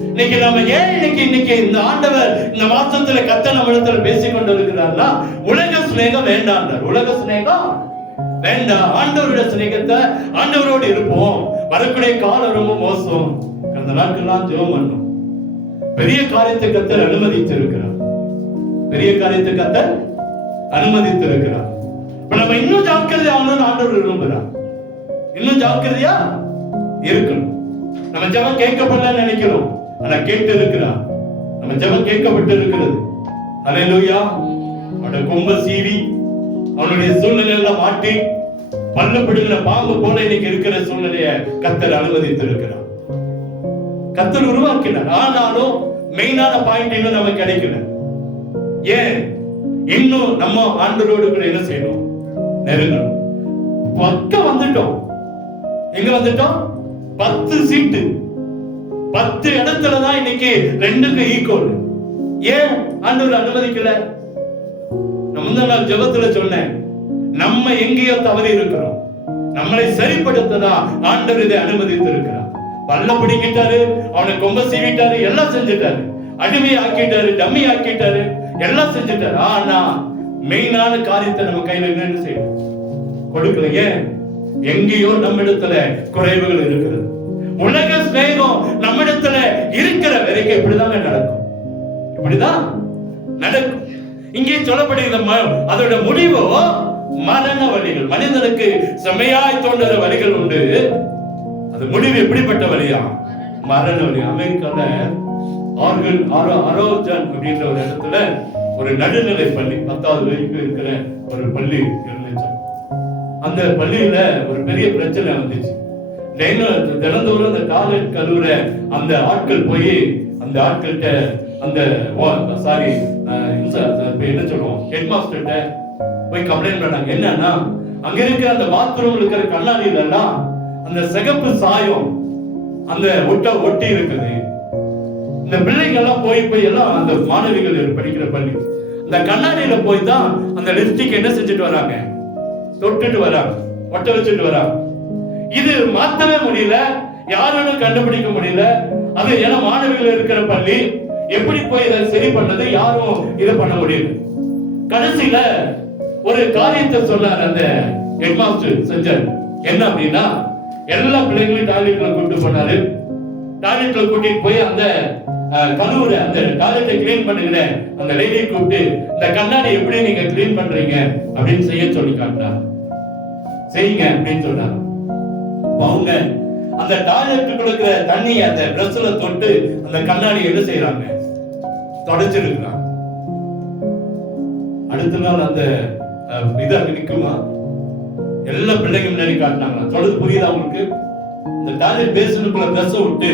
இன்னைக்கு நம்ம ஏன் இன்னைக்கு இந்த ஆண்டவர் இந்த மாசத்துல கர்த்தர் நம்ம இடத்துல பேசிக் கொண்டிருக்கிறார்னா, உலக சிநேகம் வேண்டாம். உலக சிநேகம் வேண்டாம். ஆண்டவருடைய சிநேகத்தை, ஆண்டவரோடு இருப்போம். வரக்கூடிய காலம் ரொம்ப மோசம். கடந்த நாட்கள்லாம் ஜெபம் பண்ணோம். பெரிய காரியத்தை கர்த்தர் அனுமதித்து இருக்கிறார். பெரிய காரியத்தை கர்த்தர் அனுமதித்து இருக்கிறார். இப்ப நம்ம இன்னும் ஜாக்கிரதையா ஆகணும்னு ஆண்டவர் விரும்புகிறார். இன்னும் ஜாக்கிரதையா இருக்கணும். நம்ம ஜெபம் கேட்கப்படலன்னு நினைக்கிறோம், ஆனா கேட்டு இருக்கிறார். நம்ம ஜெபம் கேட்கப்பட்டு இருக்கிறது. அல்லேலூயா. அவனுடைய கொம்ப சீவி அவனுடைய சூழ்நிலையில மாட்டி பல்ல பிடுங்கின பாம்பு போல இன்னைக்கு இருக்கிற சூழ்நிலையை கர்த்தர் அனுமதித்து இருக்கிறார். கர்த்தர் உருவாக்கினார். ஆனாலும் மெயினான பாயிண்ட் இன்னும் நமக்கு கிடைக்கல. ஏன்? இன்னும் நம்ம ஆண்டவரோடு கூட என்ன செய்யணும்? நெருங்கணும். பக்கம் வந்துட்டோம். எங்க வந்துட்டோம்? 10 சீட்டு, 10 இடத்துலதான் இன்னைக்கு 2க்கு ஈக்குவல். ஏன் ஆண்டவர் அனுமதிக்கல? முந்தின நாள் ஜெபத்துல சொன்னேன், நம்ம எங்கேயோ தவறி இருக்கிறோம். நம்மளை சரிப்படுத்ததான் ஆண்டவர் இதை அனுமதித்து இருக்கிறார். பல்ல பிடிக்கிட்டாரு, அவனை கொம்ப சீவிட்டாரு, எல்லாம் செஞ்சுட்டாரு. அடிமை ஆக்கிட்டாரு, டம்மி ஆக்கிட்டாரு, எல்லாம் செஞ்சுட்டாரு. ஆனா மெயினான காரியத்தை நம்ம கையில என்ன செய்யணும்? கொடுக்கல. ஏன்? எங்கேயோ நம்ம இடத்துல குறைவுகள் இருக்கிறது. உலக சிநேகம் நம்ம இடத்துல இருக்கிற வரைக்கும் இப்படிதாங்க நடக்கும். இப்படிதான் நடக்கும். இங்கே சொல்லப்படுகிற அதோட முடிவோ மரண வழிகள். மனிதனுக்கு செம்மையாய் தோன்றுற வழிகள் உண்டு, அது முடிவு எப்படிப்பட்ட வழியா? மரண வழி. அமெரிக்கால ஆரோஜன் அப்படின்ற ஒரு இடத்துல ஒரு நடுநிலை பள்ளி, 10வது வரைக்கும் இருக்கிற ஒரு பள்ளி இருந்துச்சு. அந்த பள்ளியில ஒரு பெரிய பிரச்சனை வந்துச்சு. தினந்தோறும் அந்த காலேஜ் கல்லூர அந்த ஆட்கள் போய் அந்த ஆட்கள்கிட்ட அந்த என்ன சொல்லுவோம், ஹெட் மாஸ்டர்கிட்ட போய் கம்ப்ளைண்ட் பண்ணாங்க. என்னன்னா, அங்க இருக்கிற அந்த பாத்ரூம் இருக்கிற கண்ணாடியில எல்லாம் அந்த சிகப்பு சாயம் அந்த ஒட்டி இருக்குது. இந்த பிள்ளைங்க எல்லாம் போய் எல்லாம் அந்த மாணவிகள் படிக்கிற பள்ளி அந்த கண்ணாடியில போய் தான் அந்த லிப்ஸ்டிக் என்ன செஞ்சுட்டு வராங்க? தொட்டுட்டு வராங்க, ஒட்ட வச்சுட்டு வராங்க. இது மாத்தவே முடியல, யாரும் கண்டுபிடிக்க முடியல. அது ஏன்னா மாணவிகள் இருக்கிற பள்ளி, எப்படி போய் இதை சரி பண்ணது? யாரும் இதை பண்ண முடியல. கடைசியில ஒரு காரியத்தை சொன்னார் அந்த ஹெட் மாஸ்டர் செஞ்சார். என்ன அப்படின்னா, எல்லா பிள்ளைங்களையும் டாய்லெட்ல கூட்டிட்டு போனாரு. டாய்லெட்ல கூட்டிட்டு போய் அந்த கழுவுற அந்த டாய்லெட்டை கிளீன் பண்ணுகிற அந்த லேடியை கூப்பிட்டு, இந்த கண்ணாடி எப்படி நீங்க கிளீன் பண்றீங்க அப்படின்னு செய்ய சொல்லி காட்டினார். செய்யுங்க அப்படின்னு சொன்னார். அவங்க அந்த டாய்லெட்டுக்குள்ள இருக்கிற தண்ணி அந்த பிரஸ்ல தொட்டு அந்த கண்ணாடி என்ன செய்யறாங்க? தொடச்சிருக்கிறாங்க. அடுத்த நாள் அந்த இது அங்க நிக்குமா? எல்லா பிள்ளைங்க முன்னாடி காட்டினாங்களா? சொல்றது புரியுதா உங்களுக்கு? இந்த டாய்லெட் பேசினுக்குள்ள பிரஸ் விட்டு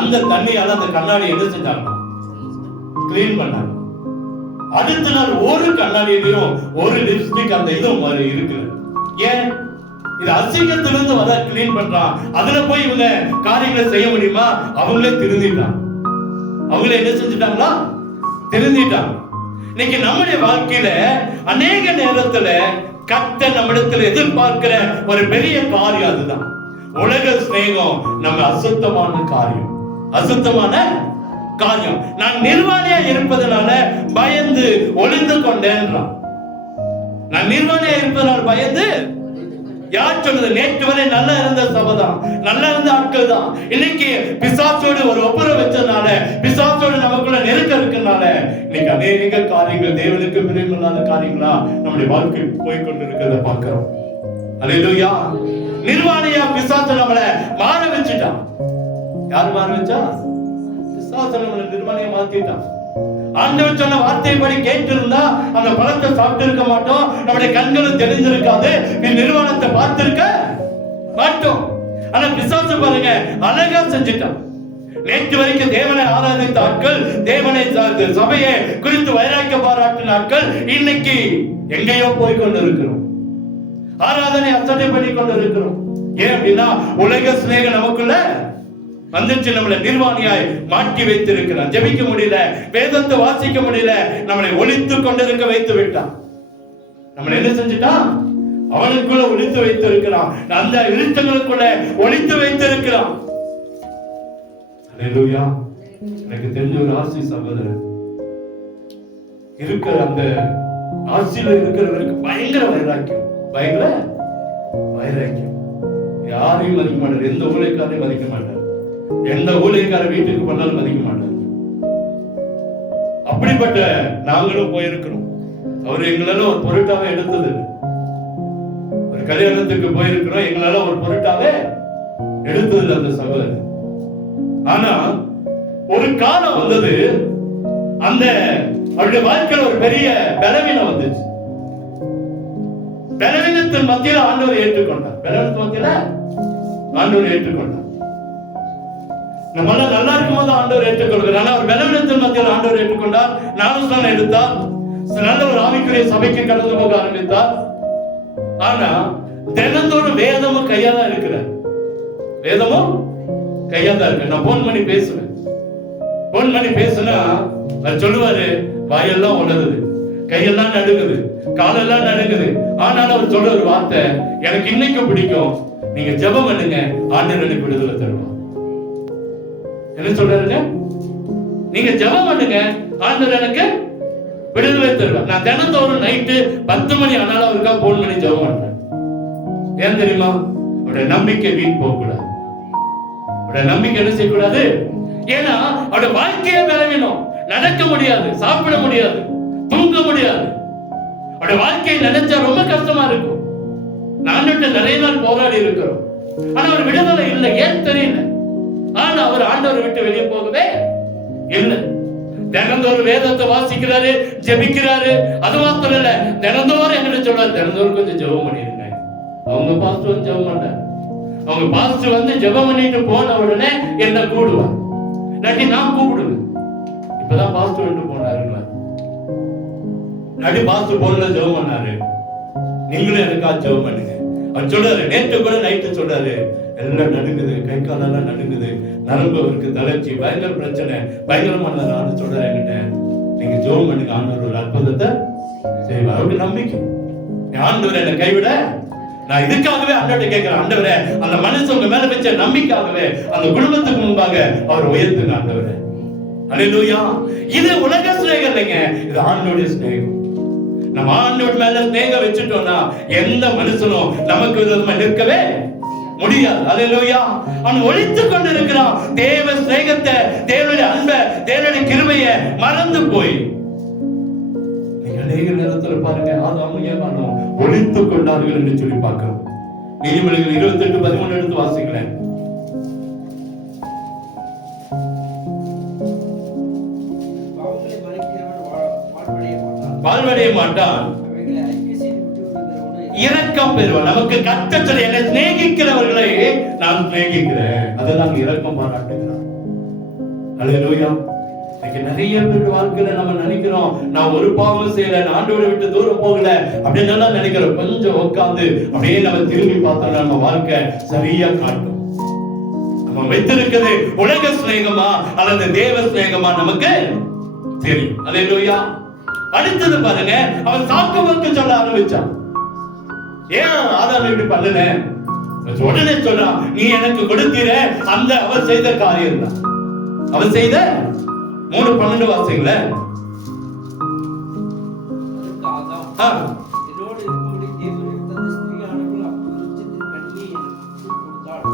அந்த தண்ணியால அந்த கண்ணாடி என்ன செஞ்சாங்க? கிளீன் பண்ணாங்க. அடுத்த நாள் ஒரு கண்ணாடியிலும் ஒரு லிப்ஸ்டிக் அந்த இதுவும் இருக்குது. ஏன்? இது அசிங்கத்திலிருந்து வர கிளீன் பண்றான். அதுல போய் இவங்க காரியங்களை செய்ய முடியுமா? அவங்களே திருந்திட்டாங்க. அவங்களே என்ன செஞ்சுட்டாங்களா? திருந்திட்டாங்க. இன்னைக்கு நம்முடைய வாழ்க்கையில அநேக நேரத்துல கர்த்தர் நம்மிடத்துல எதிர்பார்க்கிற ஒரு பெரிய காரியம் அதுதான். உலக சிநேகம் நம்ம அசுத்தமான காரியம், அசுத்தமான காரியம். நான் நிர்வாணியா இருப்பதனால பயந்து ஒளிந்து கொண்டேன்றான். நான் நிர்வாணியா இருப்பதனால பயந்து, யார் சொன்னது? நேற்று வரை நல்லா இருந்த சபைதான், நல்லா இருந்த ஆட்கள் தான். இன்னைக்கு பிசாசோடு ஒரு ஒப்புரவு வச்சதுனால, பிசாசோடு நமக்குள்ள நெருக்கம் இருக்கனால இன்னைக்கு அநேக காரியங்கள் தேவனுக்கு பிரியமில்லாத காரியங்களா நம்முடைய வாழ்க்கை போய்கொண்டு இருக்கிறத பார்க்கிறோம். அல்லேலூயா. நிர்வாணியா பிசாசு நம்மளை மாற வச்சுட்டான். யார் மாற வச்சா? பிசாசு நம்மளை நிர்வாணியா மாத்திட்டான். ஆண்டவர் சொன்ன வார்த்தைப்படி கேட்டிருந்தா அந்த பழத்தை சாப்பிட்டு இருக்க மாட்டோம். நம்முடைய கண்களும் தெரிஞ்சிருக்காது, நிர்வாணத்தை பார்த்திருக்க மாட்டோம். ஆனா பிசாசு பாருங்க அழகா செஞ்சுட்டான். நேற்று வரைக்கும் தேவனை ஆராதித்த ஆட்கள், தேவனை சபையை குறித்து வைராக்கிய பாராட்டின ஆட்கள், இன்னைக்கு எங்கேயோ போய் கொண்டு இருக்கிறோம். ஆராதனை அசட்டை பண்ணி கொண்டு இருக்கிறோம். ஏன் அப்படின்னா உலக சிநேகம் நமக்குள்ள வந்துச்சு, நம்மளை நிர்வாணியாய் மாட்டி வைத்திருக்கிறான். ஜெபிக்க முடியல, வேதத்தை வாசிக்க முடியல, நம்மளை ஒளித்து கொண்டிருக்க வைத்து விட்டான். நம்மளை என்ன செஞ்சுட்டான்? அவனுக்குள்ள ஒளித்து வைத்திருக்கிறான். அந்த இருத்தங்களுக்குள்ள ஒளித்து வைத்திருக்கிறான். அல்லேலூயா. எனக்கு தெரிஞ்ச ஒரு ஆசி சகோதரன் இருக்கிற, அந்த ஆசியில இருக்கிறவருக்கு பயங்கர வைராக்கியம், பயங்கர வைராக்கியம். யாரையும் மதிக்க மாட்டார், எந்த ஊழியக்காரையும் மதிக்க மாட்டார், எந்த ஊழியக்கார வீட்டுக்கு பண்ணாலும் மதிக்க மாட்டார். அப்படிப்பட்ட நாங்களும் போயிருக்கிறோம். அவர் எங்களால ஒரு பொருட்டாக எடுத்தது. ஒரு கல்யாணத்துக்கு போயிருக்கிறோம், எங்களால ஒரு பொருட்டாக எடுத்தது அந்த சகோதரர். ஆனா ஒரு காலம் வந்தது, அந்த அவருடைய வாழ்க்கையில் ஒரு பெரிய பலவீனம் வந்துச்சு. பலவீனத்தின் மத்தியில் ஆண்டவர் ஏற்றுக்கொண்டார். பலவீனத்தின் மத்தியில ஆண்டவர் ஏற்றுக்கொண்டார். நம்மளால நல்லா இருக்கும் போது ஆண்டவர் ஏற்றுக்கொள்கிறார். ஆனா ஒரு பலவீனத்தின் மத்தியில் ஆண்டவர் ஏற்றுக்கொண்டார். ஞானஸ்நானம் எடுத்தார். நல்ல ஒரு ஆவிக்குரிய சபைக்கு கடந்து போக ஆரம்பித்தார். ஆனா தினந்தோறும் வேதமும் கையா தான் இருக்கிறார். வேதமும் கையா தான் இருக்கு. நான் போன் பண்ணி பேசுவேன். போன் பண்ணி பேசுனா அவர் சொல்லுவாரு, வாயெல்லாம் உணருது, கையெல்லாம் நடுங்குது, காலெல்லாம் நடுங்குது. ஆனாலும் அவர் சொல்ற ஒரு வார்த்தை எனக்கு இன்னைக்கு பிடிக்கும், நீங்க ஜெபம் பண்ணுங்க, ஆண்டவர் எனக்கு விடுதலை தருவார். என்ன சொல்றாருங்க? நீங்க ஜெபம் பண்ணுங்க, ஆண்டவர் எனக்கு விடுதலை தருவார். நான் தினந்தோறும் நைட்டு 10 மணி ஆனாலும் அவருக்கா போன் பண்ணி ஜெபம் பண்றேன். ஏன் தெரியுமா? அவருடைய நம்பிக்கை வீண் போக கூடாது. அவருடைய நம்பிக்கை என்ன செய்யக்கூடாது? ஏன்னா அவருடைய வாழ்க்கையே பலவீனம். நடக்க முடியாது, சாப்பிட முடியாது, தூங்க முடியாது. அவருடைய வாழ்க்கையை நினைச்சா ரொம்ப கஷ்டமா இருக்கும். நான் நிறைய நாள் போராடி இருக்கிறோம். ஆனா அவர் விடுதலை இல்லை. ஏன் தெரியல. ஆனா அவர் ஆண்டவரை விட்டு வெளியே போகவே இல்லை. தினந்தோறும் வேதத்தை வாசிக்கிறாரு, ஜெபிக்கிறாரு. அது மாத்திரம் இல்ல, தினந்தோறும் எங்கிட்ட சொல்றாரு, தினந்தோறும் கொஞ்சம் ஜெபம் பண்ணிருங்க. அவங்க பாஸ்டர் வந்து ஜெபம் பண்ணாரு. அவங்க பாஸ்டர் வந்து ஜெபம் பண்ணிட்டு போன உடனே என்ன கூடுவார், இல்லாட்டி நான் கூப்பிடுவேன். இப்பதான் பாஸ்டர் வந்து போனாருங்களா, இல்லாட்டி பாஸ்டர் போன்ல ஜெபம் பண்ணாரு, நீங்களும் எனக்கா ஜெபம் பண்ணுங்க. அவர் சொல்றாரு, நேற்று கூட நைட்டு சொல்றாரு, எல்லாம் நடுங்குது, கை காலெல்லாம் நடுங்குது, நரம்பு இருக்கு, தளர்ச்சி, பயங்கர பிரச்சனை, பயங்கரமான ஆண்டு சொல்றாரு என்கிட்ட, நீங்க ஜெபம் பண்ணுங்க, ஆண்டவர் ஒரு அற்புதத்தை செய்வார். அவருக்கு நம்பிக்கை. ஆண்டவர் என்னை கைவிட, நான் இதுக்காகவே ஆண்டவர்கிட்ட கேட்கிறேன், ஆண்டவரே அந்த மனுஷன் உங்க மேல வச்ச நம்பிக்கையாகவே அந்த குடும்பத்துக்கு முன்பாக அவர் உயர்த்துங்க ஆண்டவரே. அல்லேலூயா. இது உலக சிநேகம் இல்லைங்க, இது ஆண்டவருடைய சிநேகம். நம்ம ஆண்டவர் மேல சிநேகம் வச்சுட்டோம்னா எந்த மனுஷனும் நமக்கு விரோதமா நிற்கவே முடியாது. அல்லேலூயா. அவன் ஒளித்துக் கொண்டு இருக்கிறான் தேவ சிநேகத்தை, தேவனுடைய அன்பை, தேவனுடைய கிருபையை மறந்து போய். அநேக நேரத்தில் பாருங்க, ஆதாமும் ஏவாளும் ஒளித்துக் கொண்டார்கள் என்று சொல்லி பார்க்கிறோம். நீதிமொழிகள் 28:13 எடுத்து வாசிங்களேன். வாழ்வடைய மாட்டான், இரக்கம் பெறுவான். நமக்கு கர்த்தர் என்னை சிநேகிக்கிறவர்களை நான் சிநேகிக்கிறேன், அதெல்லாம் இரக்கம் பாராட்டுகிறான். அல்லேலூயா. நிறைய பேர் வாழ்க்கையில நம்ம நினைக்கிறோம், நான் ஒரு பாவம் செய்யல, ஆண்டவரை விட்டு தூரம் போகல அப்படின்னு எல்லாம் நினைக்கிறோம். கொஞ்சம் உட்கார்ந்து அப்படியே நம்ம திரும்பி பார்த்தோம், நம்ம வாழ்க்கை சரியா காட்டும். நம்ம வைத்திருக்கிறது உலக சிநேகமா அல்லது தேவ சிநேகமா நமக்கு தெரியும். அல்லேலூயா. அடுத்தது பாருங்க, அவன் சாக்குமுக்கு சொல்ல ஆரம்பிச்சான். ஏன் ஆதாம் இப்படி பண்ணல? உடனே சொல்றான், நீ எனக்கு கொடுத்தீர அந்த அவர் செய்த காரியம் தான். அவர் செய்த 3:12 வாசிங்களே.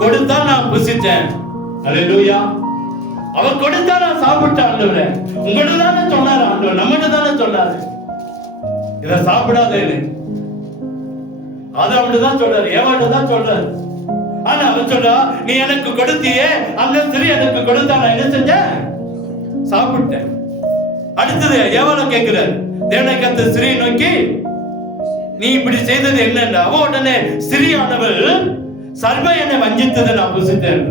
கொடுத்தா நான் புசிச்சேன். அல்லேலூயா. அவர் கொடுத்தா நான் சாப்பிட்டேன். ஆண்டவரே உங்கள்ட்ட தானே சொன்னாரு, ஆண்டவர் நம்மகிட்ட தானே சொன்னாரு இத சாப்பிடாதேன்னு. ஆதாம்கிட்ட தான் சொல்றாரு, ஏவாள்கிட்ட தான் சொல்றாரு. ஆனா அவன் சொல்றா, நீ எனக்கு கொடுத்தியே, அந்த ஸ்திரீ எனக்கு கொடுத்தா நான் என்ன செஞ்சேன்? சாப்பிட்டேன். அடுத்தது ஏவாளை கேட்கிறார், தேவனை கர்த்தர் ஸ்திரீ நோக்கி, நீ இப்படி செய்தது என்னன்னா? அவ உடனே ஸ்திரீயானவள், சர்வ என்னை வஞ்சித்ததை நான் புசித்தேன்.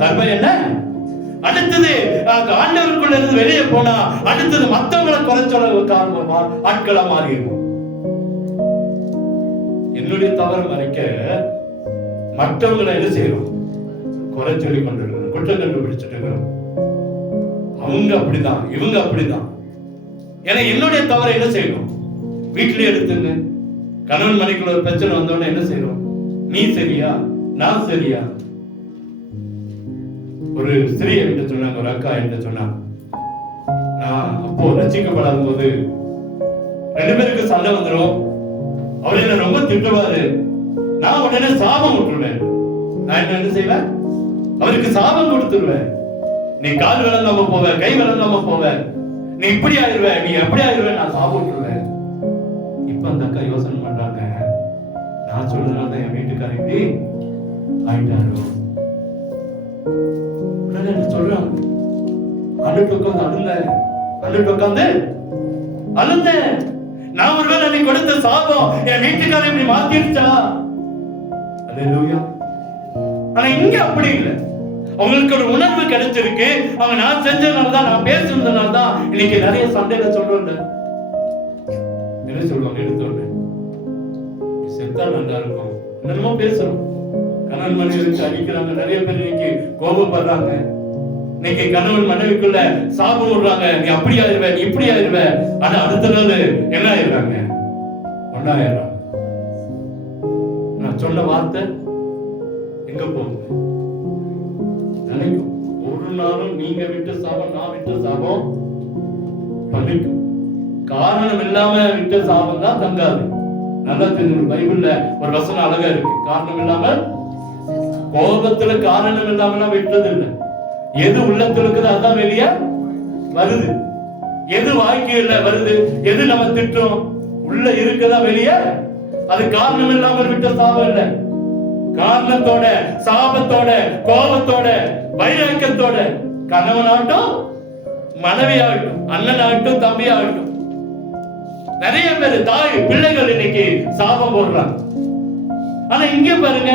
சர்வ என்ன? அடுத்தது ஆண்டவருக்குள்ள இருந்து வெளியே போனா அடுத்தது மத்தவங்களை குறை சொல்ல ஆட்களா மாறிடும். என்னுடைய தவறு மறைக்க மற்றவங்களை என்ன செய்யறோம்? குறை சொல்லி கொண்டிருக்கிறோம். குற்றம் கண்டுபிடிச்சிட்டு இருக்கிறோம். அவங்க அப்படிதான், இவங்க அப்படிதான். ஏன்னா என்னுடைய தவறை என்ன செய்யணும்? வீட்டிலே எடுத்துங்க. கணவன் மனைக்குள்ள ஒரு பிரச்சனை வந்தோடனே என்ன செய்யறோம்? நீ சரியா, நான் சரியா? ஒரு ஸ்திரீ என்று சொன்னாங்க, ஒரு அக்கா என்று சொன்னாங்க, நான் அப்போ ரசிக்கப்படாத போது 2 பேருக்கு சண்டை வந்துடும். அவர் என்ன ரொம்ப திட்டுவாரு. நான் உடனே சாபம் விட்டுருவேன். நான் என்ன செய்வேன்? அவருக்கு சாபம் கொடுத்துருவேன். நீ கால் விளங்காம போவ, கை விளங்காம போவ, நீ இப்படி ஆயிடுவ, நீ எப்படி ஆயிடுவ, நான் சாபம் விட்டுருவேன். இப்ப அந்த அக்கா யோசனை பண்றாங்க, நான் சொல்றதுனால என் வீட்டுக்காரர் இப்படி ஆயிட்டாரு. உடனே சொல்றாங்க, அழுட்டு உட்காந்து அழுந்த. நான் ஒருவேளை நீ கொடுத்த சாபம் என் வீட்டுக்காரர் இப்படி மாத்திருச்சா? அல்லேலூயா. ஆனா இங்க அப்படி இல்லை. அவங்களுக்கு ஒரு உணர்வு கிடைச்சிருக்கு. அவங்க நான் செஞ்சதுனாலதான், நான் பேசுனதுனாலதான் இன்னைக்கு நிறைய சண்டையில சொல்றேன். என்ன சொல்லுவாங்க? எடுத்தோன்னு செத்தா நல்லா இருக்கும், என்னமோ பேசுறோம். கணவன் மனைவி அடிக்கிறாங்க. நிறைய பேர் இன்னைக்கு கோபப்படுறாங்க. இன்னைக்கு கணவன் மனைவிக்குள்ள சாபம் விடுறாங்க. நீ அப்படி ஆயிருவ, நீ இப்படி ஆயிருவ. ஆனா அடுத்த நாள் என்ன ஆயிடுறாங்க? ஒன்னாயிடுறாங்க. நான் சொன்ன வார்த்தை எங்க போகுது? நினைக்கும். ஒரு நாளும் நீங்க விட்டு சாபம், நான் விட்டு சாபம் பலிக்கும். காரணம் இல்லாம விட்ட சாபம் தான் தங்காது. நல்லா தெரியும். பைபிள்ல ஒரு வசனம் அழகா இருக்கு. காரணம் இல்லாம, கோபத்துல காரணம் இல்லாம விட்டது இல்லை. எது உள்ளத்துல இருக்குது அதான் வெளியே வருது. எது வாழ்க்கையில வருது, எது நம்ம திட்டம் உள்ள இருக்குதா வெளியே. அது காரணம் இல்லாமல் விட்ட சாபம் இல்லை. காரணத்தோட, சாபத்தோட, கோபத்தோட, வைராக்கியத்தோட, கணவனாகட்டும், மனைவியாகட்டும், அண்ணனாகட்டும், தம்பியாகட்டும், நிறைய பேர் தாய் பிள்ளைகள் இன்னைக்கு சாபம் போடுறாங்க. ஆனா இங்க பாருங்க,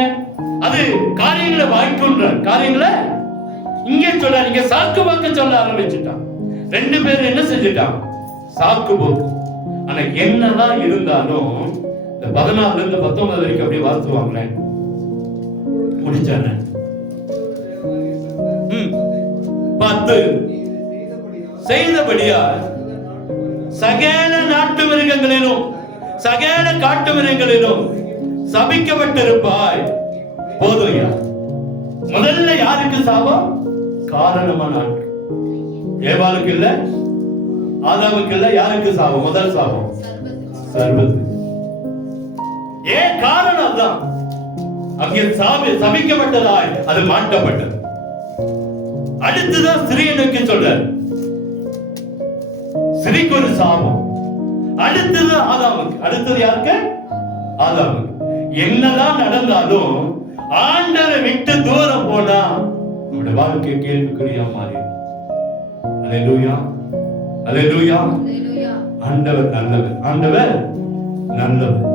அது காரியங்களை வாய்க்குன்ற காரியங்களை இங்கே சொல்ல, நீங்க சாக்கு போக்கு சொல்ல ஆரம்பிச்சுட்டான். 2 பேரும் என்ன செஞ்சுட்டான்? சாக்கு போக்கு. ஆனா என்னதான் இருந்தாலும் இந்த 14 இருந்து 19 வரைக்கும் அப்படியே வாசிச்சுவாங்களேன். முடிச்சான 10 செய்தபடியா சகல நாட்டு மிருகங்களிலும் சகல காட்டு மிருகங்களிலும் சபிக்கப்பட்டிருப்பாய். போதுயா. முதல்ல யாருக்கு சாபம்? காரணமான ஆட்கள். ஏவாளுக்கு இல்ல, ஆதாமுக்கு இல்ல. யாருக்கு சாபம்? முதல் சாபம் சர்வத்து. ஏன் காரணம் தான் அங்கே சபிக்கப்பட்டதாய் அது மாட்டப்பட்டது. அடுத்துதான் சிறியனுக்கு சொல்ற, சிறிக்கு ஒரு சாபம். அடுத்தது ஆதாமுக்கு. அடுத்தது யாருக்கு? ஆதாமுக்கு. என்னதான் நடந்தாலும் ஆண்டவரை விட்டு தூரம் போனா நம்முடைய வாழ்க்கை கேள்விக்குறியா மாறி. அல்லேலூயா, அல்லேலூயா. ஆண்டவர் நல்லவர், ஆண்டவர் நல்லவர்.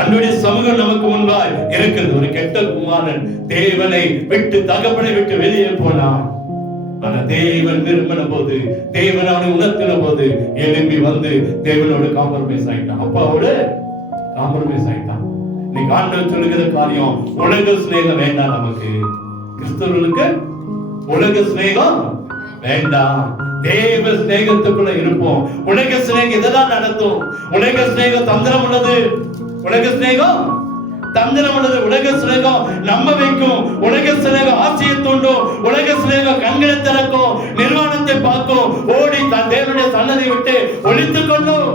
அன்றைய சமூகம் நமக்கு முன்பாய் இருக்கிறது. ஒரு கெட்ட குமாரன் தேவனை விட்டு, தகப்பனை விட்டு வெளியே போனான். ஆனா தேவன் விரும்பின போது, தேவன் அவனை உணர்த்தின போது எழும்பி வந்து தேவனோட காம்ப்ரமைஸ் ஆயிட்டான். அப்பாவோட காம்ப்ரமைஸ் ஆயிட்டான். இன்னைக்கு ஆண்டவர் சொல்லுகிற காரியம், உலக சிநேகம் வேண்டாம். நமக்கு கிறிஸ்தவர்களுக்கு உலக சிநேகம் வேண்டாம். தேவ சிநேகத்துக்குள்ள இருப்போம். உலக சிநேகம் இதுதான் நடத்தும். உலக சிநேகம் தந்திரம் உள்ளது. உலக சிநேகம் தந்திரம் உள்ளது. உலக சிநேகம் நம்ப வைக்கும். உலக சிநேகம் ஆசையை தூண்டும். உலக சிநேகம் கண்களை திறக்கும், நிர்வாணத்தை பார்க்கும், ஓடி தன் தேவனுடைய சன்னதியை விட்டு ஒளித்துக் கொள்ளும்.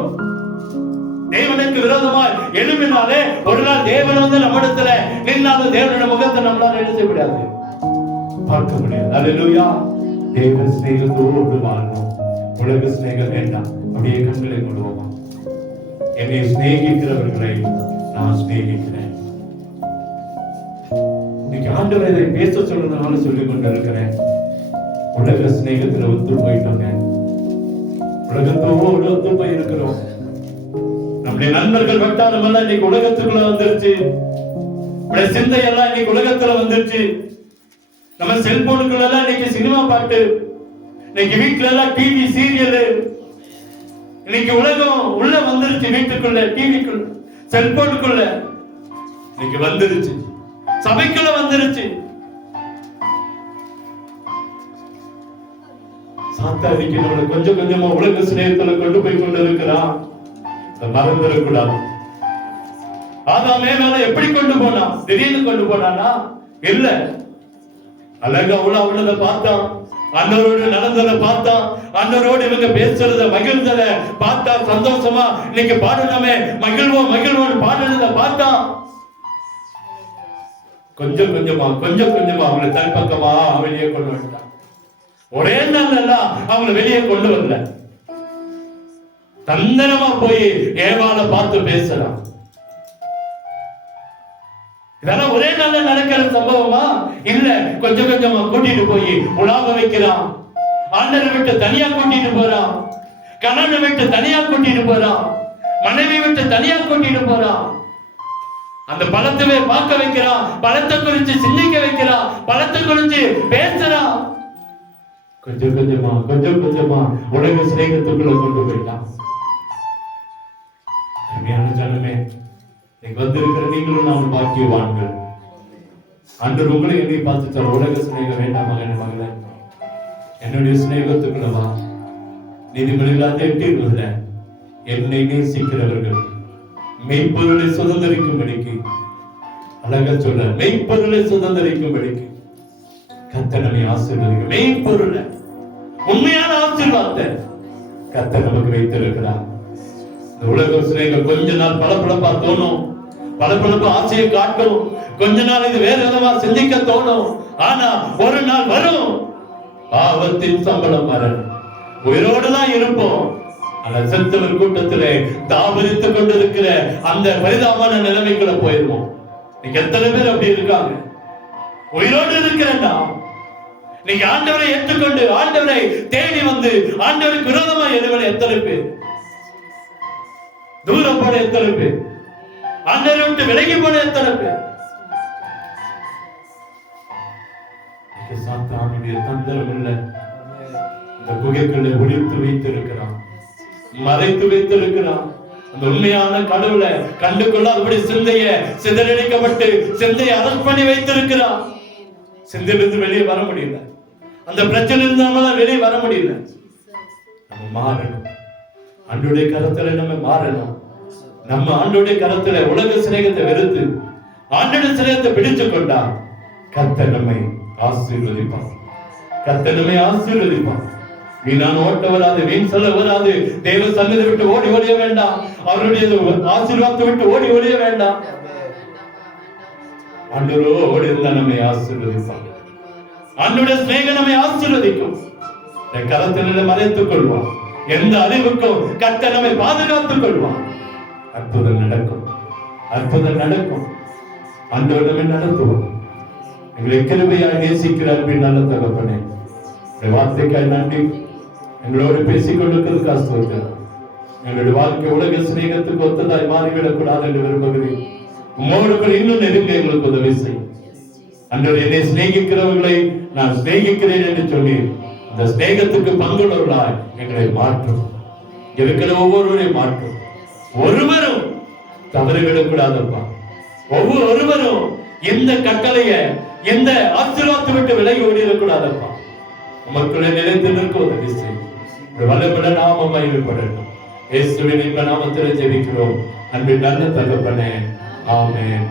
தேவனுக்கு விரோதமாய் எழுப்பினாலே ஒரு நாள் தேவன் வந்து நம்மிடத்துல நின்னாலும் தேவனுடைய முகத்தை நம்மளால என்ன செய்ய முடியாது, பார்க்க முடியாது. அல்லேலூயா. தேவ சிநேகத்தோடு வாழணும். உலக சிநேகம் வேண்டாம். அப்படியே கண்களை மூடுவோமா? என்னை சிநேகிக்கிறவர்களை நான் சிநேகிக்கிறேன். இன்னைக்கு ஆண்டவர் இதை பேச சொல்றதுனால சொல்லிக் கொண்டிருக்கிறேன். உலக சிநேகத்துல ஒத்து போயிட்டோங்க. உலகத்தோடு ஒத்து போய் இருக்கிறோம். நம்முடைய நண்பர்கள் வட்டாரம் எல்லாம் இன்னைக்கு உலகத்துக்குள்ள வந்துருச்சு. நம்முடைய சிந்தை எல்லாம் இன்னைக்கு உலகத்துல வந்துருச்சு. நம்ம செல்போனுக்குள்ள எல்லாம் இன்னைக்கு சினிமா பாட்டு, இன்னைக்கு வீட்டுல எல்லாம் டிவி சீரியல், இன்னைக்கு உலகம் உள்ள வந்துருச்சு. வீட்டுக்குள்ள, டிவிக்குள்ள, செல்போனுக்குள்ள இன்னைக்கு வந்துருச்சு. சபைக்குள்ள வந்துருச்சு. சாத்தானிக்கு நம்மளை கொஞ்சம் கொஞ்சமா உலக சிநேகத்துல கொண்டு போய் கொண்டு இருக்கிறான். மறந்துடக்கூடாது. ஆதாம் மேல எப்படி கொண்டு போனான்? திடீர்னு கொண்டு போனானா? இல்ல. அழகா உள்ளத பார்த்தான், அண்ணரோடு நடந்ததை பார்த்தான், அண்ணரோடு இவங்க பேசுறத மகிழ்ந்தத பார்த்தா, சந்தோஷமா இன்னைக்கு பாடணுமே மகிழ்வோம் மகிழ்வோம் பாடுறத பார்த்தான். கொஞ்சம் கொஞ்சமா அவங்களை தனிப்பக்கமா வெளியே கொண்டு வந்துட்டான். ஒரே நாள் அவங்களை வெளியே கொண்டு வரல. தந்திரமா போய் ஏவாளை பார்த்து பேசுறான். இதெல்லாம் ஒரே நாள்ல நடக்கிற சம்பவமா? இல்ல, கொஞ்சம் கொஞ்சமா கூட்டிட்டு போய் உலாவ வைக்கிறான். ஆண்டரை விட்டு தனியா கூட்டிட்டு போறான், கணவனை விட்டு தனியா கூட்டிட்டு போறான், மனைவி விட்டு தனியா கூட்டிட்டு போறான். அந்த பழத்தவே பார்க்க வைக்கிறான், பழத்தை குறிச்சு சிந்திக்க வைக்கிறான், பழத்தை குறிச்சு பேசுறான். கொஞ்சம் கொஞ்சமா உலக சிநேகத்துக்குள்ள கொண்டு போயிட்டான். ஜனமே, வந்திருக்கிற நீங்களும் நாம் பாக்கியவான்கள். அன்று உங்களை என்னை பார்த்து சொல்ல, உலக சிநேகம் வேண்டாம் மகனே, என்னுடைய சிநேகத்துக்குள்ள வா. நீதிமொழிகள் 8:20 என்னை நேசிக்கிறவர்கள் மெய்ப்பொருளை சுதந்திரிக்கும்படிக்கு, அழகா சொல்ற, மெய்ப்பொருளை சுதந்திரிக்கும்படிக்கு கர்த்தர் நம்மை ஆசீர்வதிக்க, மெய்ப்பொருளை உண்மையான ஆசீர்வாதத்தை கர்த்தர் நமக்கு வைத்திருக்கிறார். உலக சிநேகம் கொஞ்ச நாள் பளபளப்பா தோணும், பளபளப்பு ஆசையை காட்டும், கொஞ்ச நாள் இது வேற விதமா சிந்திக்க தோணும். ஆனா ஒரு நாள் வரும், பாவத்தின் சம்பளம் மரணம். உயிரோடு தான் இருப்போம், ஆனா செத்தவர் கூட்டத்திலே தாபரித்துக் கொண்டிருக்கிற அந்த பரிதாபமான நிலைமைக்குள்ள போயிருவோம். நீங்க எத்தனை பேர் அப்படி இருக்காங்க? உயிரோடு இருக்கிறேன்னா நீங்க ஆண்டவரை ஏற்றுக்கொண்டு ஆண்டவரை தேடி வந்து ஆண்டவருக்கு விரோதமா எழுவன எத்தனை பேர்? தூரம் போன எத்தனை பேர்? ஆண்டவரை விட்டு விலகி போன எத்தனை பேர்? சாத்தானுடைய தந்திரம் இல்லை, இந்த குகைகளை ஒழித்து வைத்திருக்கிறான், மறைத்து வைத்திருக்கிறான். அந்த உண்மையான கடவுளை கண்டு கொள்ளாதபடி சிந்தைய சிதறடிக்கப்பட்டு சிந்தையை அரஸ்ட் பண்ணி வைத்திருக்கிறான். சிந்தையிலிருந்து வெளியே வர முடியல, அந்த பிரச்சனை இருந்தாலும் வெளியே வர முடியல. நம்ம மாறணும், ஆண்டவருடைய கரத்துல நம்ம மாறணும். நம்ம ஆண்டவருடைய கரத்துல உலக சிநேகத்தை வெறுத்து ஆண்டவருடைய சிநேகத்தை பிடிச்சு கொண்டா கர்த்தர் நம்மை ஆசீர்வதிப்பான். கர்த்தர் நம்மை ஆசீர்வதிப்பான். வீணான ஓட்ட வராது, வீண் சொல்ல வராது. தேவ சன்னதி விட்டு ஓடி ஒழிய வேண்டாம், அவருடைய ஆசீர்வாதத்தை விட்டு ஓடி ஒழிய வேண்டாம். ஆண்டவரோடு இருந்தா நம்மை ஆசீர்வதிப்பான். ஆண்டவருடைய சிநேகம் நம்மை ஆசீர்வதிக்கும். கரத்தில மறைத்துக் கொள்வான். எந்த அறிவுக்கும் கர்த்தர் நம்மை பாதுகாத்துக் கொள்வான். அற்புதம் நடக்கும், அற்புதம் நடக்கும். ஆண்டவரிடமே நடத்துவோம். எங்களை கிருபையாய் நேசிக்கிற அன்பின் நல்ல தகப்பனே, வார்த்தைக்காய் நன்றி. எங்களோடு பேசிக் கொண்டிருக்கிறது ஸ்தோத்திரம். எங்களுடைய வாழ்க்கை உலக சிநேகத்துக்கு ஒத்ததாய் மாறிவிடக் கூடாது என்று விரும்புகிறேன். உம்மோடு இன்னும் நெருங்க எங்களுக்கு உதவி செய்யும். அன்று என்னை சிநேகிக்கிறவர்களை நான் சிநேகிக்கிறேன் என்று சொல்லி அந்த சிநேகத்துக்கு பங்குள்ளவர்களாய் எங்களை மாற்றும். இருக்கிற ஒவ்வொருவரையும் மாற்றும். ஒருவரும் தவறிவிடக் கூடாதப்பா. ஒவ்வொருவரும் எந்த கட்டளைய எந்த ஆசீர்வாதத்தை விட்டு விலகி ஓடிடக்கூடாதப்பா. மக்களை நிலைத்து நிற்க உதவி செய்யும். வல்லபட நாமம் மகிமைப்படட்டும். இயேசுவின் இன்ப நாமத்தில் ஜெபிக்கிறோம் அன்பின் நல்ல தகப்பனே, ஆமென்.